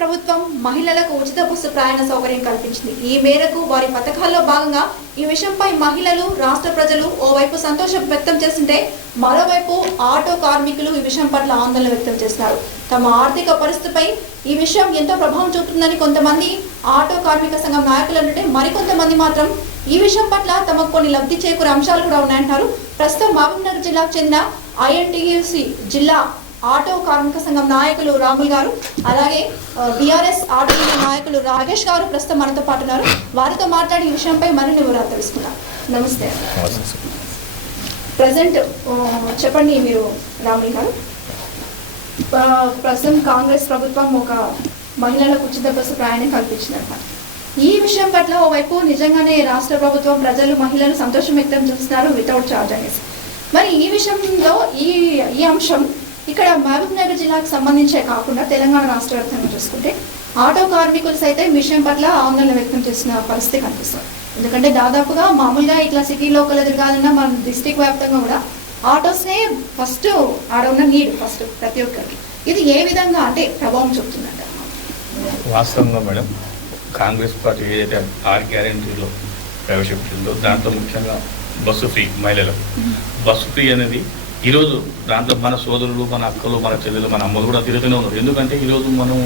ప్రభుత్వం మహిళలకు ఉచిత బస్సు ప్రయాణ సౌకర్యం కల్పించింది. ఈ మేరకు వారి పథకాల్లో భాగంగా ఈ విషయంపై మహిళలు, రాష్ట్ర ప్రజలు ఓవైపు సంతోషం వ్యక్తం చేస్తుంటే మరోవైపు ఆటో కార్మికులు ఈ విషయం పట్ల ఆందోళన వ్యక్తం చేస్తున్నారు. తమ ఆర్థిక పరిస్థితిపై ఈ విషయం ఎంతో ప్రభావం చూపుతుందని కొంతమంది ఆటో కార్మిక సంఘం నాయకులు అంటే మరికొంతమంది మాత్రం ఈ విషయం పట్ల తమకు కొన్ని లబ్ధి చేకూరే అంశాలు కూడా ఉన్నాయంటున్నారు. ప్రస్తుతం మహబూబ్నగర్ జిల్లాకు చెందిన ఐఎన్టీయూసీ జిల్లా ఆటో కార్మిక సంఘం నాయకులు రాముల్ గారు, అలాగే బీఆర్ఎస్ ఆటో యూనియన్ నాయకులు రాకేష్ గారు ప్రస్తుతం మనతో పాటు ఉన్నారు. వారితో మాట్లాడి ఈ విషయంపై మరిన్ని వివరాలు తెలుసుకున్నారు. నమస్తే. ప్రజెంట్ చెప్పండి మీరు రాముల్ గారు. ప్రస్తుతం కాంగ్రెస్ ప్రభుత్వం ఒక మహిళలకు ఉచిత బస్సు ప్రయాణం కల్పించిందన్నమాట. ఈ విషయం పట్ల ఓవైపు నిజంగానే రాష్ట్ర ప్రభుత్వం, ప్రజలు, మహిళలు సంతోషం వ్యక్తం చేస్తున్నారు వితౌట్ చార్జ్ అనేసి. మరి ఈ విషయంలో ఈ అంశం ఇక్కడ మహబూబ్నగర్ జిల్లాకు సంబంధించే కాకుండా తెలంగాణ రాష్ట్ర వ్యాప్తంగా చూసుకుంటే ఆటో కార్మికులు సైతం ఈ విషయం పట్ల ఆందోళన వ్యక్తం చేసిన పరిస్థితి కనిపిస్తుంది. ఎందుకంటే దాదాపుగా మామూలుగా ఇట్లా సిటీ లోకల్ ఎదురుగాలన్నా మన డిస్ట్రిక్ట్ వ్యాప్తంగా కూడా ఆటోస్నే ఫస్ట్ ఆడ ఉన్న నీడ్ ఫస్ట్ ప్రతి ఒక్కరికి. ఇది ఏ విధంగా అంటే ప్రభావం చూపుతుందంట? వాస్తవంగా మేడం, కాంగ్రెస్ పార్టీ ఏదైతే 6 గ్యారెంటీలో ప్రవేశపెట్టిందో దాంట్లో ముఖ్యంగా బస్సు ఫ్రీ, మహిళలకు బస్సు ఫ్రీ అనేది ఈరోజు దాంట్లో మన సోదరులు, మన అక్కలు, మన చెల్లెలు, మన అమ్మలు కూడా తిరుగుతూనే ఉన్నారు. ఎందుకంటే ఈరోజు మనం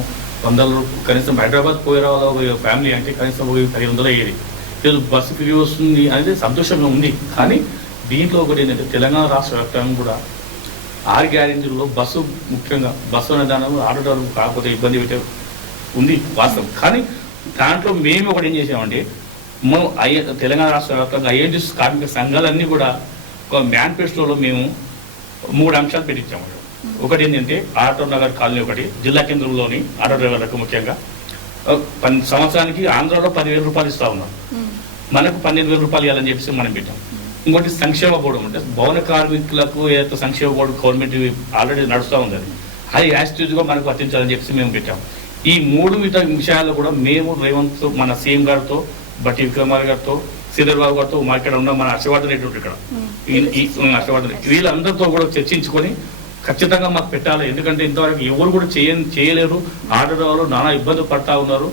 100 రూపాయలు కనీసం హైదరాబాద్ పోయి రావాలి ఫ్యామిలీ అంటే కనీసం 500 అయ్యేది. ఈరోజు బస్సు ఫ్రీ వస్తుంది అనేది సంతోషంగా ఉంది. కానీ దీంట్లో ఒకటి ఏంటంటే తెలంగాణ రాష్ట్ర వ్యాప్తంగా కూడా 6 గ్యారెంటీల్లో బస్సు, ముఖ్యంగా బస్సు అనే దాని ఆటో కాకపోతే ఇబ్బంది పెట్టే ఉంది వాస్తవం. కానీ దాంట్లో మేము ఒకటి ఏం చేసామంటే మనం తెలంగాణ రాష్ట్ర వ్యాప్తంగా ఐఎన్టీయూసీ కార్మిక సంఘాలన్నీ కూడా ఒక మేనిఫెస్టోలో మేము 3 అంశాలు పెట్టించాము. ఒకటి ఏంటంటే ఆటో నగర్ కాలనీ, ఒకటి జిల్లా కేంద్రంలోని ఆటో డ్రైవర్లకు ముఖ్యంగా సంవత్సరానికి ఆంధ్రాలో 10,000 రూపాయలు ఇస్తా ఉన్నాం, మనకు 12,000 రూపాయలు ఇవ్వాలని చెప్పేసి మనం పెట్టాం. ఇంకోటి సంక్షేమ బోర్డు అంటే భవన కార్మికులకు ఏదైతే సంక్షేమ బోర్డు గవర్నమెంట్ ఆల్రెడీ నడుస్తూ ఉంది, అది యాస్టిజ్గా మనకు వర్తించాలని చెప్పేసి మేము పెట్టాం. ఈ 3 విషయాల్లో కూడా మేము రేవంత్, మన సీఎం గారితో, బట్టి విక్రమార్ గారితో, శ్రీధర్ బాబు గారితో, మా ఇక్కడ ఉన్న మన హర్షవర్ధన్ రెడ్డి ఇక్కడ హర్షవర్ధన్ రెడ్డి, వీళ్ళందరితో కూడా చర్చించుకొని ఖచ్చితంగా మాకు పెట్టాలి. ఎందుకంటే ఇంతవరకు ఎవరు కూడా చేయలేరు. ఆటో డ్రైవర్లు నానా ఇబ్బంది పడతా ఉన్నారు.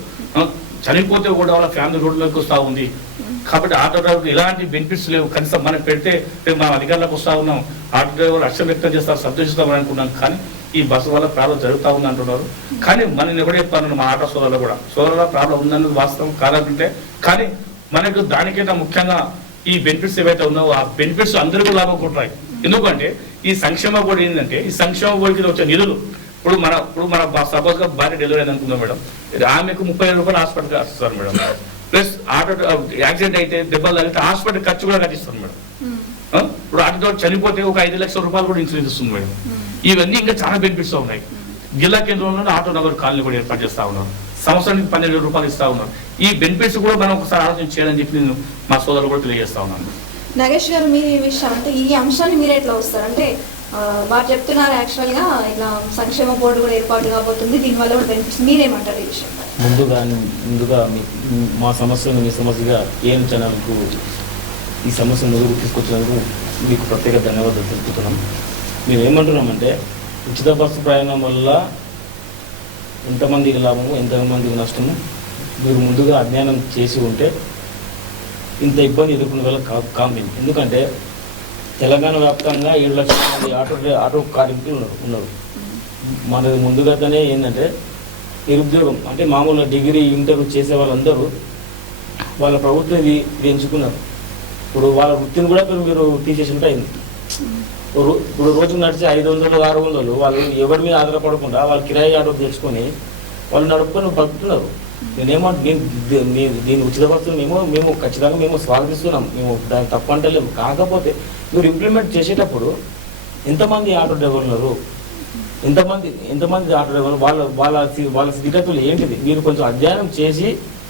చనిపోతే కూడా వాళ్ళ ఫ్యామిలీ రోడ్లోకి వస్తూ ఉంది. కాబట్టి ఆటో డ్రైవర్కి ఎలాంటి బెనిఫిట్స్ లేవు. కనీసం మనం పెడితే మనం అధికారులకు వస్తూ ఉన్నాం, ఆటో డ్రైవర్లు హర్షం వ్యక్తం చేస్తారు, సంతోషిస్తామని అనుకున్నాం. కానీ ఈ బస్సు వల్ల ప్రాబ్లం జరుగుతూ ఉంది అంటున్నారు. కానీ మనం ఎవరు చెప్తాను, మా ఆటో సోదరుల ప్రాబ్లం ఉందన్నది వాస్తవం కాదంటే, కానీ మనకు దానికైనా ముఖ్యంగా ఈ బెనిఫిట్స్ ఏవైతే ఉన్నావో ఆ బెనిఫిట్స్ అందరికీ లాభం కొట్టాయి. ఎందుకంటే ఈ సంక్షేమ బోర్డు ఏంటంటే, ఈ సంక్షేమ బోర్డుకి వచ్చే నిధులు ఇప్పుడు మన సపోజ్గా భార్య డెలివరీ అయింది అనుకుందాం మేడం, ఆమెకు 30,000 రూపాయలు హాస్పిటల్కి వస్తారు మేడం. ప్లస్ ఆటో యాక్సిడెంట్ అయితే, దెబ్బలు తగిలితే హాస్పిటల్ ఖర్చు కూడా కట్టిస్తారు మేడం. ఇప్పుడు ఆటో చనిపోతే ఒక 5 లక్షల రూపాయలు కూడా ఇన్సూరెన్స్ ఇస్తుంది మేడం. ఇవన్నీ ఇంకా చాలా బెనిఫిట్స్ ఉన్నాయి. జిల్లా కేంద్రంలో ఆటో నగర్ కాలనీ కూడా ఏర్పాటు చేస్తా ఉన్నారు. సంవత్సరానికి 12,000 రూపాయలు ఇస్తా ఉన్నారు. ఈ బెనిఫిట్స్ కూడా మనం ఒకసారి ఆలోచన చేయాలని చెప్పి నేను మా సోదరులు కూడా తెలియజేస్తా ఉన్నాను. నగేష్ గారు, మీ విషయం అంటే ఈ అంశాన్ని మీరే ఎట్లా వస్తారు అంటే వారు చెప్తున్నారు యాక్చువల్గా ఇలా సంక్షేమ బోర్డు కూడా ఏర్పాటు కాబోతుంది, దీనివల్ల కూడా బెనిఫిట్స్, మీరేమంటారు ఈ విషయం? ముందుగా మా సమస్యను మీ సమస్యగా ఏం ఛానల్కు ఈ సమస్యను ముందుకు తీసుకొచ్చినందుకు మీకు ప్రత్యేక ధన్యవాదాలు తెలుపుతున్నాం. మేము ఏమంటున్నామంటే, ఉచిత బస్సు ప్రయాణం వల్ల ఎంతమందికి లాభము, ఎంతమందికి నష్టము మీరు ముందుగా అజ్ఞానం చేసి ఉంటే ఇంత ఇబ్బంది ఎదుర్కొనే వాళ్ళ కాదు. ఎందుకంటే తెలంగాణ వ్యాప్తంగా 7 లక్షల మంది ఆటో కార్మికులు ఉన్నారు. మనది ముందుగానే ఏంటంటే నిరుద్యోగం అంటే మామూలుగా డిగ్రీ, ఇంటర్ చేసే వాళ్ళందరూ వాళ్ళ ప్రభుత్వం ఇది ఎంచుకున్నారు. ఇప్పుడు వాళ్ళ వృత్తిని కూడా మీరు తీసేసినట్టు అయింది. ఇప్పుడు రోజుకు నడిచే 500, 600 వాళ్ళు ఎవరి మీద ఆధారపడకుండా వాళ్ళు కిరాయి ఆటో తెచ్చుకొని వాళ్ళు నడుపుకొని బతుకుతున్నారు. దీని ఉచిత బస్సులు మేము ఖచ్చితంగా మేము స్వాగతిస్తున్నాం, మేము దాన్ని తప్పు అంటలేము. కాకపోతే మీరు ఇంప్లిమెంట్ చేసేటప్పుడు ఎంతమంది ఆటో డ్రైవర్లు ఉన్నారు, ఎంతమంది ఆటో డ్రైవర్లు, వాళ్ళ స్థితిగతులు ఏంటిది మీరు కొంచెం అధ్యయనం చేసి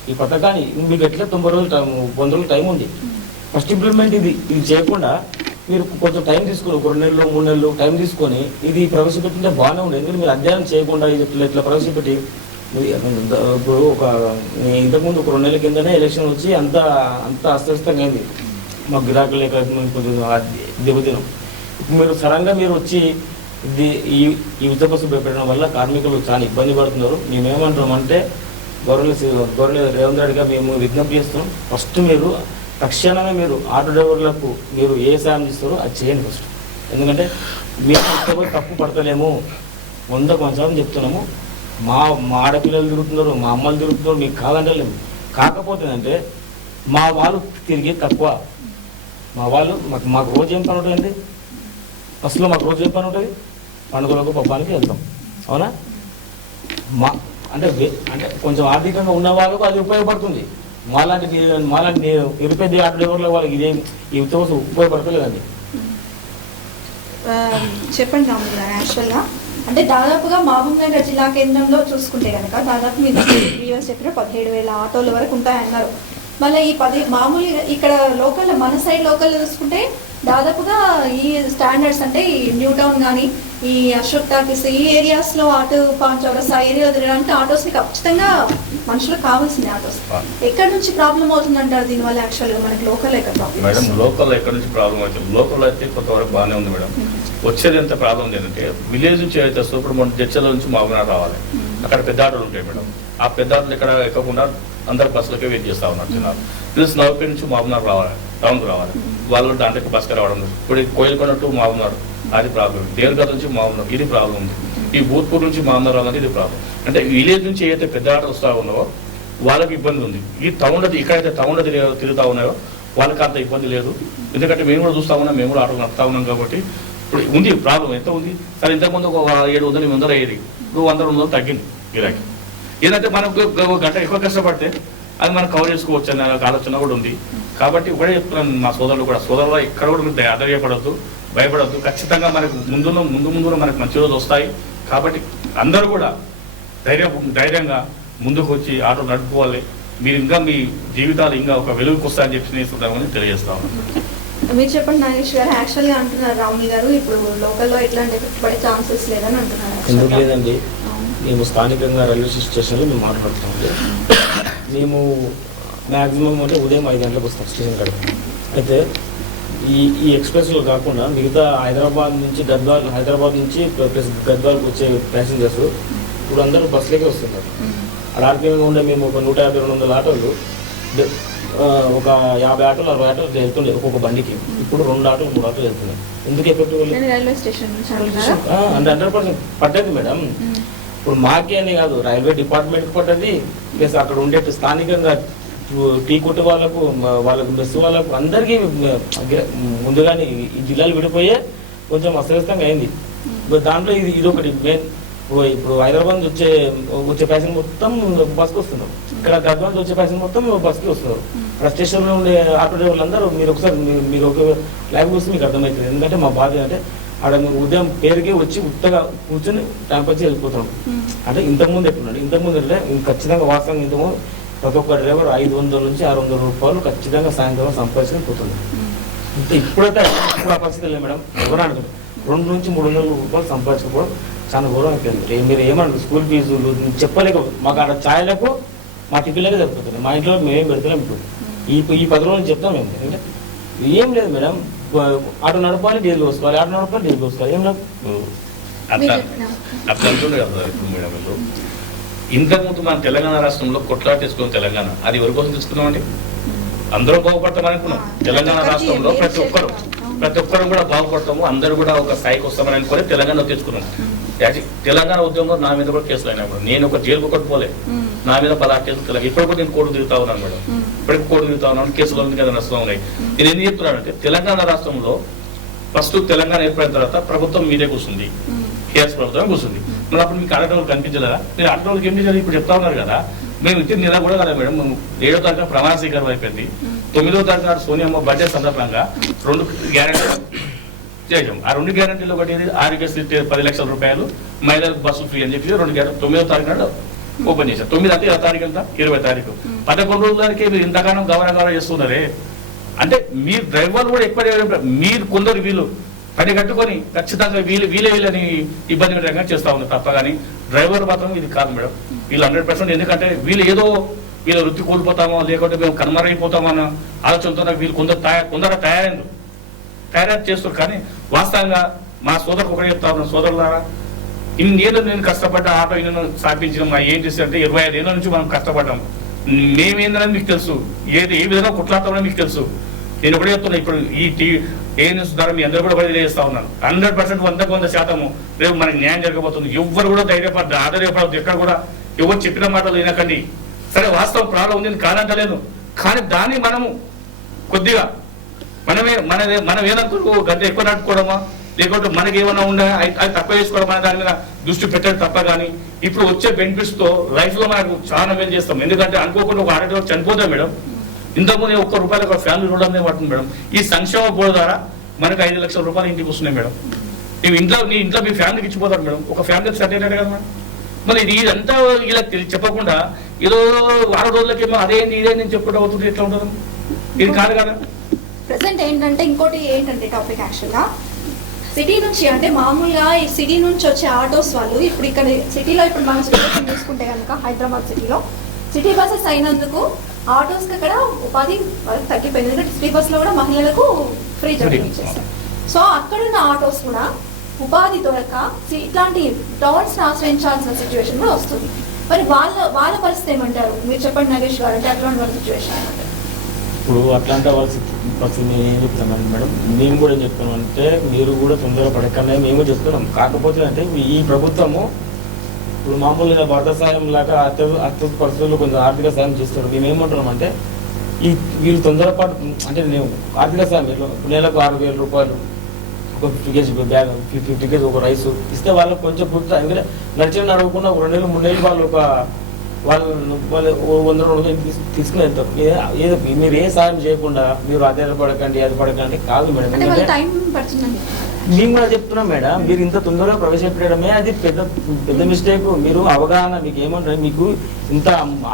ఈ పథకాన్ని మీకు ఎట్లా 90 రోజులు 100 రోజులు టైం ఉంది. ఫస్ట్ ఇంప్లిమెంట్ ఇది చేయకుండా మీరు కొంచెం టైం తీసుకొని 1 నెలలు 3 నెలలు టైం తీసుకొని ఇది ప్రవేశపెట్టింటే బాగానే ఉంది. ఎందుకంటే మీరు అధ్యయనం చేయకుండా ఇట్లా ప్రవేశపెట్టి ఇప్పుడు ఇంతకుముందు 1 2 నెలల కిందనే ఎలక్షన్ వచ్చి అంత అస్తవ్యస్తంగా అయింది. మాకు గిరాకీ లేక దెబ్బతిన్నాం. ఇప్పుడు మీరు సడన్గా మీరు వచ్చి ఇది ఈ ఉచిత బస్సు పెట్టడం వల్ల కార్మికులు చాలా ఇబ్బంది పడుతున్నారు. మేమేమంటున్నామంటే గవర్నర్ రేవంత్ రెడ్డిగా మేము విజ్ఞప్తి చేస్తున్నాం. ఫస్ట్ మీరు తక్షణమే మీరు ఆటో డ్రైవర్లకు మీరు ఏ సాయం చేస్తారో అది చేయండి ఫస్ట్. ఎందుకంటే మేము తప్పు పడతలేము, 100% చెప్తున్నాము. మా ఆడపిల్లలు తిరుగుతున్నారు, మా అమ్మలు తిరుగుతున్నారు, మీకు కాదంటలేము. కాకపోతే అంటే మా వాళ్ళు తిరిగి తక్కువ. మా వాళ్ళు మాకు రోజు ఏం పని ఉంటుంది, బస్సులో మాకు రోజు ఏం పని ఉంటుంది, పండుగలకు పబ్బానికి వెళ్తాం, అవునా? అంటే కొంచెం ఆర్థికంగా ఉన్న వాళ్ళకు అది ఉపయోగపడుతుంది. మాలాంటి నిరుపేద ఆటో డ్రైవర్ల వాళ్ళకి ఇదేం ఈ ఉత్సవం ఉపయోగపడతలేదండి. చెప్పండి రాములు గారు, యాక్చువల్గా అంటే దాదాపుగా మహబూబ్నగర్ జిల్లా కేంద్రంలో చూసుకుంటే కనుక దాదాపు మీరు చెప్పిన 17,000 ఆటోల వరకు ఉంటాయన్నారు. మళ్ళీ ఈ మామూలుగా ఇక్కడ లోకల్ మన సైడ్ లోకల్ చూసుకుంటే దాదాపుగా ఈ స్టాండర్డ్స్ అంటే ఈ న్యూ టౌన్ కానీ ఈ అశోక్ టాకీస్ ఈ ఏరియాస్లో ఆటో చౌరస్తా ఏరియాలో తిరగడానికి ఆటోస్ని ఖచ్చితంగా మనుషులకు కావాల్సింది. ఆటోస్ ఎక్కడి నుంచి ప్రాబ్లం అవుతుందంటారు దీనివల్ల? యాక్చువల్గా మనకి లోకల్ ఎక్కడ ప్రాబ్లం? మేడం లోకల్ ఎక్కడి నుంచి ప్రాబ్లం అవుతుంది? లోకల్ అయితే కొంతవరకు బాగానే ఉంది మేడం. వచ్చేది ఎంత ప్రాబ్లం ఏంటంటే విలేజ్ నుంచి అయితే ఇప్పుడు మన జడ్చల నుంచి మామూలు రావాలి, అక్కడ పెద్ద ఆటోలు ఉంటాయి మేడం. ఆ పెద్ద ఆటోలు ఇక్కడ ఎక్కకుండా అందరు బస్సులకే వెయిట్ చేస్తా ఉన్నారు జనాలు. ప్లస్ నవపేట నుంచి మామూలు రావాలి, టౌన్కి రావాలి, వాళ్ళు దాంట్లోకి బస్కి రావడం. ఇప్పుడు కోయిల్కొండ టు మామూలు అది ప్రాబ్లం, దేవగత నుంచి మామూలు ఇది ప్రాబ్లం ఉంది, ఈ భూత్పూర్ నుంచి మామూలు రావాలంటే ఇది ప్రాబ్లం. అంటే విలేజ్ నుంచి ఏదైతే పెద్ద ఆటలు వస్తూ ఉన్నావో వాళ్ళకి ఇబ్బంది ఉంది. ఈ టౌన్లో ఇక్కడైతే టౌన్లో తిరుగుతూ ఉన్నాయో వాళ్ళకి అంత ఇబ్బంది లేదు. ఎందుకంటే మేము కూడా చూస్తూ ఉన్నాం, మేము కూడా ఆటోలు నడుపుతా ఉన్నాం. కాబట్టి ఇప్పుడు ఉంది ప్రాబ్లం ఎంత ఉంది. సరే ఇంతకుముందు ఒక 700 800 అయ్యేది, ఇప్పుడు 100-200 తగ్గింది గిరాకీ. ఏదంటే మనకు గంట ఎక్కువ కష్టపడితే అది మనం కవర్ చేసుకోవచ్చు అనే ఆలోచన కూడా ఉంది. కాబట్టి ఒకటే చెప్తున్నాను మా సోదరులు ఇక్కడ కూడా మీరు ఆధారపడద్దు, భయపడద్దు. ఖచ్చితంగా మనకు ముందు మనకు మంచి రోజులు వస్తాయి. కాబట్టి అందరూ కూడా ధైర్యంగా ముందుకు వచ్చి ఆటో నడుపుకోవాలి. మీరు ఇంకా మీ జీవితాలు ఇంకా ఒక వెలుగుకి వస్తాయని చెప్పి తెలియజేస్తా ఉన్నాను. మీరు చెప్పండి నాగేష్ గారు. యాక్చువల్గా అంటున్నారు రాములు గారు ఇప్పుడు లోకల్లో ఎట్లాంటి ఎఫెక్ట్ పడే ఛాన్సెస్ లేదని అంటున్నారు. ఎందుకు లేదండి, మేము స్థానికంగా రైల్వే స్టేషన్లో మేము మాట్లాడుతామండి. మేము మ్యాక్సిమం అంటే ఉదయం 5 గంటలకు వస్తాం స్టేషన్ కాడ. అయితే ఈ ఎక్స్ప్రెస్లో కాకుండా మిగతా హైదరాబాద్ నుంచి ప్లస్ గద్వాల్కి వచ్చే ప్యాసింజర్స్ ఇప్పుడు అందరూ బస్సులకే వస్తున్నారు. అక్కడ ఆర్పీఎంగా ఉండే మేము ఒక 150-200 ఆటోలు, ఒక 50 ఆటోలు 60 ఆటోలు వెళ్తుండే ఒక్కొక్క బండికి. ఇప్పుడు 2 ఆటోలు 3 ఆటోలు వెళ్తున్నాయి. ఎందుకు ఎఫెక్టివ్ రైల్వే స్టేషన్ అంటే 100% పడ్డది మేడం. ఇప్పుడు మాకే అని కాదు, రైల్వే డిపార్ట్మెంట్కి పడ్డది, ప్లస్ అక్కడ ఉండే స్థానికంగా టీ కొట్టు వాళ్ళకు మెస్ వాళ్ళకు అందరికీ ముందుగానే ఈ జిల్లాలు విడిపోయే కొంచెం అస్తవ్యస్తంగా అయింది. దాంట్లో ఇది ఒకటి మెయిన్. ఇప్పుడు హైదరాబాద్ నుంచి వచ్చే ప్యాసింజర్ మొత్తం బస్కి వస్తున్నారు, ఇక్కడ గద్వాల నుంచి వచ్చే ప్యాసింజర్ మొత్తం బస్కి వస్తున్నారు. అక్కడ స్టేషన్లో ఉండే ఆటో డ్రైవర్లు అందరూ మీరు ఒకసారి మీరు ఒక లైవ్ వస్తే మీకు అర్థమవుతుంది. ఎందుకంటే మా బాధ అంటే ఆడ ఉదయం పేరుకే వచ్చి ఉత్తగా కూర్చొని టైం వచ్చి వెళ్ళిపోతున్నాం. అంటే ఇంతకుముందు ఎట్లున్నాడు, ఇంతకుముందు అంటే ఖచ్చితంగా వాస్తవంగా ఇంతకుముందు ప్రతి ఒక్క డ్రైవర్ 500 నుంచి 600 రూపాయలు ఖచ్చితంగా సాయంత్రం సంపాదించుకొని పోతుంది. ఇప్పుడైతే ఇప్పుడు ఆ పరిస్థితి లేదు మేడం. ఎవరు అడుగుతారు 200 నుంచి 300 రూపాయలు సంపాదించుకోవడం చాలా గౌరవం అయిపోయింది. మీరు ఏమన్నారు స్కూల్ ఫీజులు చెప్పలేక మాకు ఆడ ఛాయలకు మా టిఫిన్లకే సరిపోతుంది. మా ఇంట్లో మేమేం పెడతలేం. ఇప్పుడు ఈ 10 రోజులు చెప్తాం మేము. ఎందుకంటే ఏం లేదు మేడం, ఆటో నడపాలి డీజిల్ వసుకోవాలి, ఆటో నడపాలి డీజిల్ వసుకోవాలి. ఏం లేదు అట్లా అంటుండే కదా ఇప్పుడు మేడం. ఇంతకుముందు మన తెలంగాణ రాష్ట్రంలో కొట్లాటేసుకున్న తెలంగాణ అది ఎవరి కోసం తీసుకున్నామండి? అందరూ బాగుపడతాం అనుకున్నాం. తెలంగాణ రాష్ట్రంలో ప్రతి ఒక్కరు కూడా బాగుపడతాము, అందరూ కూడా ఒక స్థాయికి వస్తామని అనుకుని తెలంగాణ తెచ్చుకున్నాం. తెలంగాణ ఉద్యమంలో నా మీద కూడా కేసులు అయినా కూడా నేను ఒక జైలుకు ఒకటి పోలే, నా మీద 16 కేసులు తెలంగాణ. ఇప్పుడు కూడా నేను కోర్టు తిరుగుతా ఉన్నాను మేడం, ఇప్పటికి కోర్టు తిరుగుతా ఉన్నాను, కేసులు కదా నష్టం ఉన్నాయి. నేను ఎందుకు చెప్తున్నానంటే తెలంగాణ రాష్ట్రంలో ఫస్ట్ తెలంగాణ ఏర్పడిన తర్వాత ప్రభుత్వం మీదే కూర్చుంది, టీఆర్ఎస్ ప్రభుత్వం కూర్చుంది. మరి అప్పుడు మీకు ఆడటం కనిపించలేదా? మీరు ఆడటం ఏం చేయాలి ఇప్పుడు చెప్తా ఉన్నారు కదా. మేము ఇచ్చిన నిరా కూడా కదా మేడం. 7వ తారీఖున ప్రమాణ స్వీకారం అయిపోయింది. 9వ తారీఖు నాడు సోనియమ్మ బర్త్డే సందర్భంగా 2 గ్యారెంటీలు చేసాం. ఆ 2 గ్యారెంటీలు ఒకటి ఆరోగ్యశ్రీ 10 లక్షల రూపాయలు, మహిళలకు బస్సు ఫ్రీ అని చెప్పి 2 గ్యారెంటీ 9వ తారీఖు నాడు ఓపెన్ చేశారు. 9 అంటే 20 తారీఖు అంతా 20 తారీఖు 11 రోజులకే మీరు ఇంతగానో గౌరవ చేస్తున్నారే. అంటే మీరు డ్రైవర్లు కూడా ఎక్కువ మీరు కొందరు వీళ్ళు పని కట్టుకొని ఖచ్చితంగా వీళ్ళని ఇబ్బంది పెట్టగా చేస్తా ఉన్నారు తప్ప. కానీ డ్రైవర్ మాత్రం ఇది కాదు మేడం. వీళ్ళు 100%. ఎందుకంటే వీళ్ళు ఏదో వీళ్ళ వృత్తి కోల్పోతామో లేకుంటే మేము కనుమరైపోతామో అన్న ఆలోచనతో వీళ్ళు కొందరు తయారు చేస్తారు. కానీ వాస్తవంగా మా సోదరుకు ఒకటే చెప్తా ఉన్నాను, సోదరులారా, ఇన్నేళ్ళు నేను కష్టపడ్డ ఆటో ఇన్ని స్థాపించిన మా ఏం చేశారంటే 25 ఏళ్ళ నుంచి మనం కష్టపడ్డాం. మేమేందని మీకు తెలుసు, ఏ విధంగా కొట్లాడతామని మీకు తెలుసు. నేను ఒకటే చెప్తున్నా, ఇప్పుడు ఈ ఏఎన్ఎస్ ద్వారా మీ అందరూ కూడా బదిలీచేస్తా ఉన్నాను. 100% 100% రేపు మనకి న్యాయం జరగబోతుంది. ఎవ్వరు కూడా ధైర్యపడద్దు, ఆధారపడద్దు, ఎక్కడ కూడా ఎవరు చెప్పిన మాటలు వినకండి. సరే, వాస్తవం ప్రాబ్లం ఉంది కాదంటలేదు, కానీ దాన్ని మనము కొద్దిగా మనం ఏదనుకో గంట ఎక్కువ నడుపుకోవడమా, లేకుంటే మనకి ఏమైనా ఉండే అది తక్కువ చేసుకోవడం, మన దాని మీద దృష్టి పెట్టడం తప్ప. కానీ ఇప్పుడు వచ్చే బెనిఫిట్స్ తో లైఫ్ లో మనకు చాలా మేలు చేస్తాం. ఎందుకంటే అనుకోకుండా ఒక ఆడటి చనిపోతాం మేడం. ఇంతకుముందు ₹1 ఒక ఫ్యామిలీ చూడడం పడుతుంది మేడం. ఈ సంక్షేమ బోర్డు ద్వారా మనకు 5 లక్షల రూపాయలు ఇంటికి వస్తున్నాయి మేడం. నీ ఇంట్లో మీ ఫ్యామిలీకి ఇచ్చిపోతారు మేడం. ఒక ఫ్యామిలీకి సెట్ అయినట్టు కదా మేడం. మళ్ళీ ఇదంతా ఇలా చెప్పకుండా ఏదో 6 రోజులకేమో ఇదే నేను చెప్పుకుంటూ అవుతుంది, ఎట్లా ఉంటుంది? ఇది కాదు కదా. ప్రెసెంట్ ఏంటంటే ఇంకోటి ఏంటంటే టాపిక్ యాక్చువల్గా సిటీ నుంచి, అంటే మామూలుగా ఈ సిటీ నుంచి వచ్చే ఆటోస్ వాళ్ళు ఇప్పుడు ఇక్కడ సిటీలో ఇప్పుడు మనం సిచ్యువేషన్ చూసుకుంటే కనుక హైదరాబాద్ సిటీలో సిటీ బస్సెస్ అయినందుకు ఆటోస్కి అక్కడ ఉపాధి తగ్గిపోయింది. ఎందుకంటే సిటీ బస్సులో కూడా మహిళలకు ఫ్రీ జర్నీ ఇచ్చేస్తారు. సో అక్కడున్న ఆటోస్ కూడా ఉపాధి దొరక ఇట్లాంటి టౌన్స్ ఆశ్రయించాల్సిన సిచ్యువేషన్ కూడా వస్తుంది. మరి వాళ్ళ పరిస్థితి ఏమంటారు? మీరు చెప్పండి నగేష్ గారు, అంటే అట్లాంటి వాళ్ళ సిచ్యువేషన్ ఏమంటారు? ఇప్పుడు అట్లాంటి పరిస్థితి నేను ఏం చెప్తాను మేడం, మేము కూడా ఏం చెప్తాను అంటే మీరు కూడా తొందర పడకనే మేము చెప్తున్నాం. కాకపోతే అంటే ఈ ప్రభుత్వము ఇప్పుడు మామూలుగా వరద సాయం లాగా అత్యవసర పరిస్థితుల్లో కొంచెం ఆర్థిక సాయం చేస్తారు. మేము ఏమంటున్నాం అంటే వీళ్ళు తొందరపాటు అంటే నేను ఆర్థిక సాయం నెలకు ₹6,000 ఒక 50 కేజీ బ్యాగ్, 50 కేజీ ఒక రైస్ ఇస్తే వాళ్ళకి కొంచెం పూర్తి. ఎందుకంటే నడిచిన అడగకుండా 2 నెలలు 3 నెలలు వాళ్ళు 100-200 తీసుకుని వెళ్తారు. ఏదో మీరు ఏ సాయం చేయకుండా మీరు అది పడకండి కాదు మేడం. మేము కూడా చెప్తున్నాం మేడం, మీరు ఇంత తొందరగా ప్రవేశపెట్టడమే అది పెద్ద మిస్టేక్. మీరు అవగాహన మీకు ఏమంటారు, మీకు ఇంత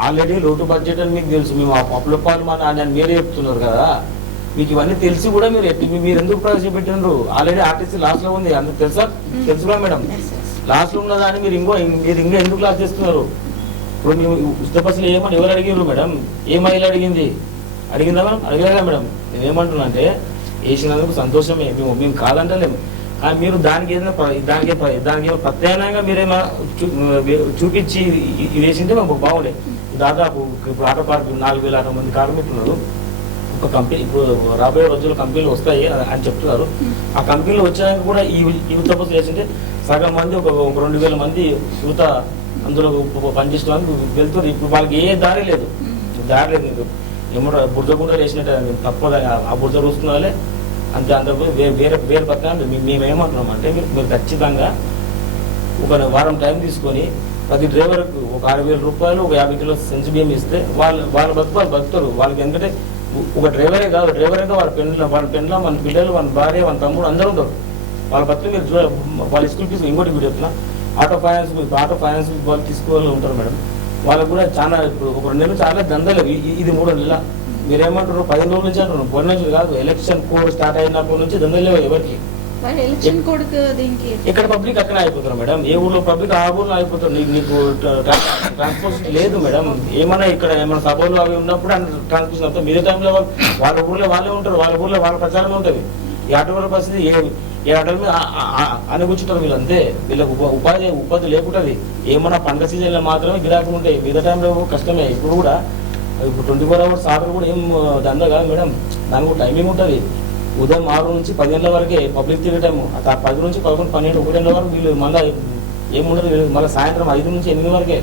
ఆల్రెడీ లోటు బడ్జెట్ అని మీకు తెలుసు. మేము అప్పులపాలు అని మీరే చెప్తున్నారు కదా, మీకు ఇవన్నీ తెలిసి కూడా మీరు ఎందుకు ప్రవేశపెట్టినారు? ఆల్రెడీ ఆర్టీసీ లాస్ లో ఉంది, అందుకు తెలుసుగా మేడం. లాస్ లో ఉన్నదాన్ని మీరు ఇంకా ఎందుకు లాస్ చేస్తున్నారు? ఇప్పుడు మేము ఉచిత బస్సులు ఏమని ఎవరు అడిగారు మేడం? ఏ మహిళ అడిగిందా మేడం? అడగలేదా మేడం? నేనేమంటున్నా అంటే వేసినందుకు సంతోషమే, మేము కాదంటలేము. కానీ మీరు దానికి ఏదైనా ప్రత్యేకంగా మీరేమో చూపించి ఇది వేసింటే మాకు బాగుండే. దాదాపు ఇప్పుడు ఆటో పార్క్ 4,000 మంది కార్మికులు ఉన్నారు. ఒక కంపెనీ ఇప్పుడు రాబోయే రోజుల్లో కంపెనీలు వస్తాయి అని చెప్తున్నారు. ఆ కంపెనీలు వచ్చాక కూడా ఈ యువత బస్సు వేసింటే సగం మంది ఒక 2,000 మంది యువత అందులో పనిచేసుకోవడానికి వెళ్తున్నారు. ఇప్పుడు వాళ్ళకి ఏ దారి లేదు. ఏమో బుర్జకుండా వేసినట్టు తప్పదు, ఆ బుర్జ చూస్తున్నారే అంతే. అందరూ వేరే పక్కన మేమేమంటున్నాం అంటే మీరు ఖచ్చితంగా ఒక వారం టైం తీసుకొని ప్రతి డ్రైవర్కు ఒక ₹6,000 ఒక 50 కిలో సెంచు బియ్యం ఇస్తే వాళ్ళ బతుకుతారు. వాళ్ళకి ఎందుకంటే ఒక డ్రైవరే కాదు, వాళ్ళ పెండ్ల మన పిల్లలు, మన భార్య, మన తమ్ముడు అందరూ ఉంటారు. వాళ్ళ బతుకు మీరు వాళ్ళ స్కూల్ ఫీజు. ఇంకోటి మీరు చెప్తున్నా, ఆటో ఫైనాన్స్ వాళ్ళు తీసుకోవాలి ఉంటారు మేడం. వాళ్ళకు కూడా చాలా ఇప్పుడు ఒక 2 నెలలు చాలా దందలు. ఇది 3 నెలల మీరేమంటారు? 15 రోజుల నుంచి అంటున్నారు. పొడి నుంచి కాదు, ఎలక్షన్ కోడ్ స్టార్ట్ అయినప్పటి నుంచి దందలు లేవు ఎవరికి. ఇక్కడ పబ్లిక్ అక్కడ అయిపోతారు మేడం. ఏ ఊర్లో పబ్లిక్ ఆ ఊర్లో అయిపోతారు. నీకు ట్రాన్స్పోర్ట్ లేదు మేడం. ఏమైనా ఇక్కడ ఏమైనా సభలు అవి ఉన్నప్పుడు ట్రాన్స్పోర్ట్ అవుతాం. మిగతా టైంలో వాళ్ళ ఊర్లో వాళ్ళే ఉంటారు, వాళ్ళ ఊర్లో వాళ్ళ ప్రచారమే ఉంటుంది. ఈ ఆటోల పరిస్థితి ఏ ఆటోల మీద అనుకుంటారు వీళ్ళంతే. వీళ్ళకి ఉపాధి లేకుంటుంది. ఏమన్నా పండుగ సీజన్లో మాత్రమే గిరాకులు ఉంటాయి, మిగతా టైంలో కష్టమే. ఇప్పుడు 24 hours ఆటోలు కూడా ఏం దందా కాదు మేడం. దానికి కూడా టైమింగ్ ఉంటుంది. ఉదయం 6 నుంచి 10 గంటల వరకే పబ్లిక్ తిరిగే టైము. 10 నుంచి 11, 12, 1 గంటల వరకు వీళ్ళు మళ్ళీ ఏముండదు. మళ్ళీ సాయంత్రం 5 నుంచి 8 వరకే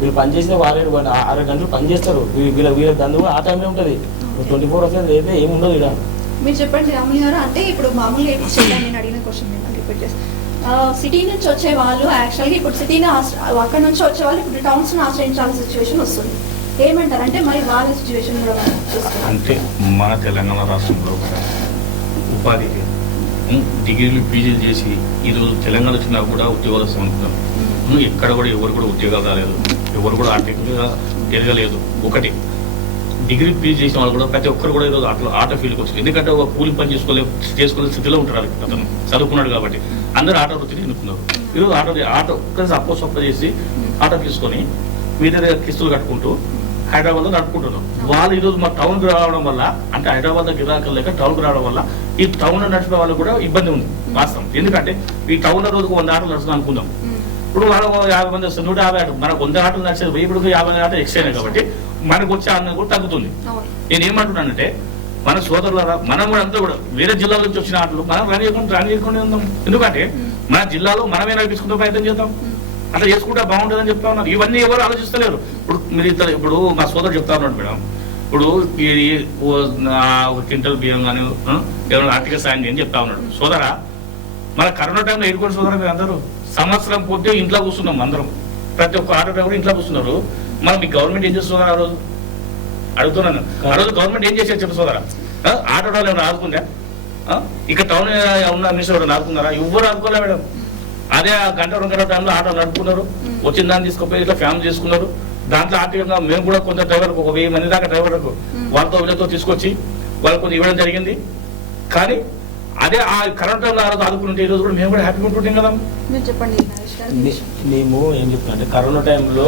వీళ్ళు పనిచేసిన 6 గంటలు పనిచేస్తారు. వీళ్ళ దందు ఆ టైంలో ఉంటుంది. 24 hours అయితే ఏముండదు ఇక్కడ. మీరు చెప్పండి రాములు గారు, అంటే ఇప్పుడు మామూలుగా నేను అడిగిన క్వశ్చన్ రిపీట్ చేస్తాను. సిటీ నుంచి వచ్చే వాళ్ళు యాక్చువల్గా ఇప్పుడు సిటీని అక్కడ నుంచి వచ్చే వాళ్ళు ఇప్పుడు టౌన్స్ని ఆశ్రయించాల్సిన సిచ్యువేషన్ వస్తుంది. ఏమంటారు? అంటే మరి వాళ్ళ సిచ్యువేషన్ కూడా అంటే మన తెలంగాణ రాష్ట్రంలో ఉపాధి డిగ్రీలు పీజీలు చేసి ఈరోజు తెలంగాణ వచ్చినా కూడా ఉద్యోగాలు వస్తామనుకున్నాం. ఎక్కడ కూడా ఎవరు కూడా ఉద్యోగాలు రాలేదు, ఎవరు కూడా ఆర్థికంగా ఎదగలేదు. ఒకటి డిగ్రీ పీజీ చేసిన వాళ్ళు కూడా ప్రతి ఒక్కరు కూడా ఈరోజు ఆటో ఫీల్డ్కి వచ్చారు. ఎందుకంటే ఒక కూలి పని చేసుకునే స్థితిలో ఉంటారు అతను, చదువుకున్నాడు కాబట్టి. అందరూ ఆటో వృత్తిని ఎన్నుకున్నారు. ఈరోజు ఆటో అప్పో చేసి ఆటో తీసుకొని మీ దగ్గర కిస్తులు కట్టుకుంటూ హైదరాబాద్లో నడుపుకుంటున్నాం. వాళ్ళు ఈరోజు మా టౌన్కి రావడం వల్ల, అంటే హైదరాబాద్లో గిరాకలు లేక టౌన్కి రావడం వల్ల ఈ టౌన్లో నడిచిన వాళ్ళు కూడా ఇబ్బంది ఉంది వాస్తవం. ఎందుకంటే ఈ టౌన్లో రోజుకు 100 ఆటోలు నడుస్తుంది అనుకుందాం. ఇప్పుడు మనం 50 మంది వస్తుంది, 150 ఆటోలు, మనకు 100 ఆటోలు నడిచేది ఇప్పుడు 50 ఆటోలు ఎక్స్ట్రా అయినాయి కాబట్టి మనకు వచ్చే ఆనందం కూడా తగ్గుతుంది. నేను ఏమంటున్నానంటే మన సోదరుల మనం కూడా అంతా కూడా వేరే జిల్లాల నుంచి వచ్చిన ఆటలు మనం రానియకుండా ఉందాం. ఎందుకంటే మన జిల్లాలో మనమే నడిపించుకుంటే ప్రయత్నం చేద్దాం. అట్లా చేసుకుంటే బాగుంటుందని చెప్తా ఉన్నారు. ఇవన్నీ ఎవరు ఆలోచిస్తలేరు. ఇప్పుడు మీరు ఇప్పుడు మా సోదరుడు చెప్తా ఉన్నాడు మేడం, ఇప్పుడు ఒక క్వింటల్ బియ్యం కానీ ఏమైనా ఆర్థిక సాయం అని చెప్తా ఉన్నాడు. సోదరా మన కరోనా టైంలో ఎదుర్కొని సోదరా మీరు అందరూ సంవత్సరం పొద్దు ఇంట్లో కూర్చున్నాం అందరం, ప్రతి ఒక్క ఆటో డ్రైవర్ ఇంట్లో కూర్చున్నారు. మరి మీ గవర్నమెంట్ ఏం చేస్తున్నారు? ఆ రోజు అడుగుతున్నాను, ఆ రోజు గవర్నమెంట్ ఏం చేశారు చెప్పు సోదరా? ఆటో డ్రైవర్ ఏమైనా ఆదుకుందా? ఇక్కడ టౌన్ ఉన్న మినిస్టర్ ఎవరైనా ఆదుకున్నారా? ఎవ్వరు ఆదుకోలే మేడం. అదే ఆ గంట 2 గంటల టైంలో ఆటో నడుపుకున్నారు, వచ్చిన దాన్ని తీసుకుపోయి ఇట్లా ఫ్యామిలీ చేసుకున్నారు. దాంట్లో ఆర్థికంగా మేము కూడా కొంత డ్రైవర్లకు 1000 మంది దాకా డ్రైవర్లకు వాళ్ళతో వీళ్ళతో తీసుకొచ్చి వాళ్ళకు కొంచెం ఇవ్వడం జరిగింది. కానీ అదే ఆ కరెంట్ టైంలో ఆ రోజు ఆదుకుంటే ఈ రోజు కూడా మేము కూడా హ్యాపీగా ఉంటుంటాం కదా. చెప్పండి. మేము ఏం చెప్తున్నా కరోనా టైంలో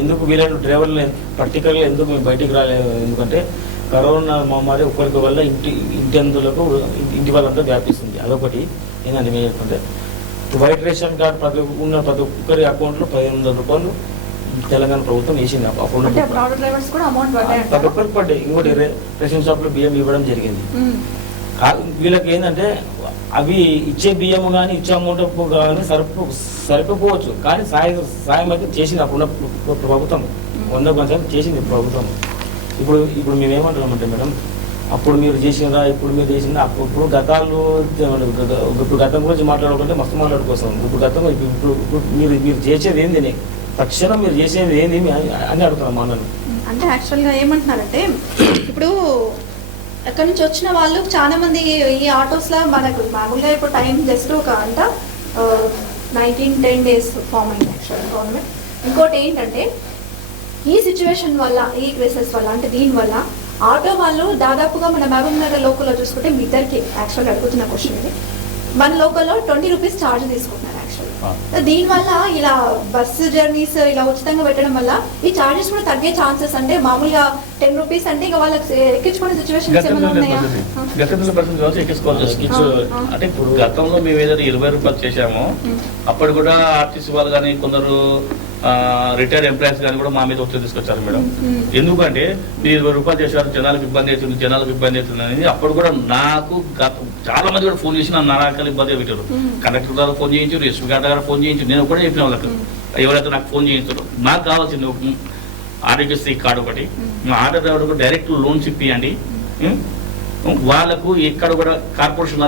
ఎందుకు వీళ్ళని డ్రైవర్లు పర్టికులర్గా ఎందుకు మేము బయటికి రాలేదు, ఎందుకంటే కరోనా మహమ్మారి ఒక్కరికి వల్ల ఇంటి వాళ్ళంతా వ్యాపిస్తుంది. అదొకటి. ఏంటంటే మేము చెప్తుంటే వైట్ రేషన్ కార్డు ప్రతి ఒక్కరి అకౌంట్లో 1500 రూపాయలు తెలంగాణ ప్రభుత్వం వేసింది. అకౌంట్ ప్రతి ఒక్కరికి పడ్డాయి. ఇంకోటి రేషన్ షాప్లో బియ్యం ఇవ్వడం జరిగింది. వీళ్ళకి ఏంటంటే అవి ఇచ్చే బియ్యం కానీ ఇచ్చే అమౌంట్ కానీ సరిపోవచ్చు, కానీ సాయం అయితే చేసింది అప్పుడున్న ప్రభుత్వం. 100% చేసింది ప్రభుత్వం. ఇప్పుడు మేమేమంటున్నామంటే మేడం, అప్పుడు మీరు చేసినా ఇప్పుడు మీరు చేసిందా, ఇప్పుడు గతం గురించి మాట్లాడుకుంటే మస్తు మాట్లాడుకోసం. ఇప్పుడు మీరు చేసేది ఏంది, తక్షణం మీరు చేసేది ఏంది అని అడుగుతున్నాం అన్నది. అంటే యాక్చువల్గా ఏమంటున్నారంటే ఇప్పుడు ఎక్కడి నుంచి వచ్చిన వాళ్ళు చాలా మంది ఈ ఆటోస్లో మనకు మామూలుగా ఇప్పుడు టైం జస్ట్ ఒక 10 days ఫామ్ అయింది యాక్చువల్గా గవర్నమెంట్. ఇంకోటి ఏంటంటే ఈ సిచ్యువేషన్ వల్ల, ఈ క్రైసిస్ వల్ల, అంటే దీనివల్ల ఆటో వాళ్ళు దాదాపుగా మన మహబూబ్ నగర్ లోకల్లో చూసుకుంటే మీ ఇద్దరికి యాక్చువల్గా అడుగుతున్న క్వశ్చన్ ఇది, మన లోకల్లో 20 రూపీస్ ఛార్జ్ తీసుకుంటున్నారు యాక్చువల్గా. దీనివల్ల ఇలా బస్సు జర్నీస్ ఇలా ఉచితంగా పెట్టడం వల్ల ఈ ఛార్జెస్ కూడా తగ్గే ఛాన్సెస్, అంటే మామూలుగా 10 రూపీస్ అంటే ఇక వాళ్ళకి ఎక్కించుకునే సిచ్యువేషన్స్ ఏమైనా ఉన్నాయా? అంటే ఇప్పుడు గతంలో మేము ఏదైనా 20 రూపాయలు చేశామో అప్పుడు కూడా ఆర్టీసీ వాళ్ళు కానీ కొందరు రిటైర్డ్ ఎంప్లాయీస్ కానీ కూడా మా మీద ఒత్తిడి తీసుకొచ్చారు మేడం. ఎందుకంటే మీరు 20 రూపాయలు చేశారు, జనాలకు ఇబ్బంది అవుతుంది అనేది. అప్పుడు కూడా నాకు చాలా మంది కూడా ఫోన్ చేసి నన్ను నారాకాలు ఇబ్బంది పెట్టారు. కండక్టర్ గారు ఫోన్ చేయించారు, ఎస్పీ గారు ఫోన్ చేయించారు. నేను కూడా చెప్పిన వాళ్ళకి ఎవరైతే నాకు ఫోన్ చేయించారో నాకు కావాల్సింది ఆరోగ్యశ్రీ కార్డు ఒకటి, మా ఆటో డ్రైవర్ డైరెక్ట్ లోన్స్ ఇప్పియండి. వాళ్ళకు ఎక్కడ కూడా కార్పొరేషన్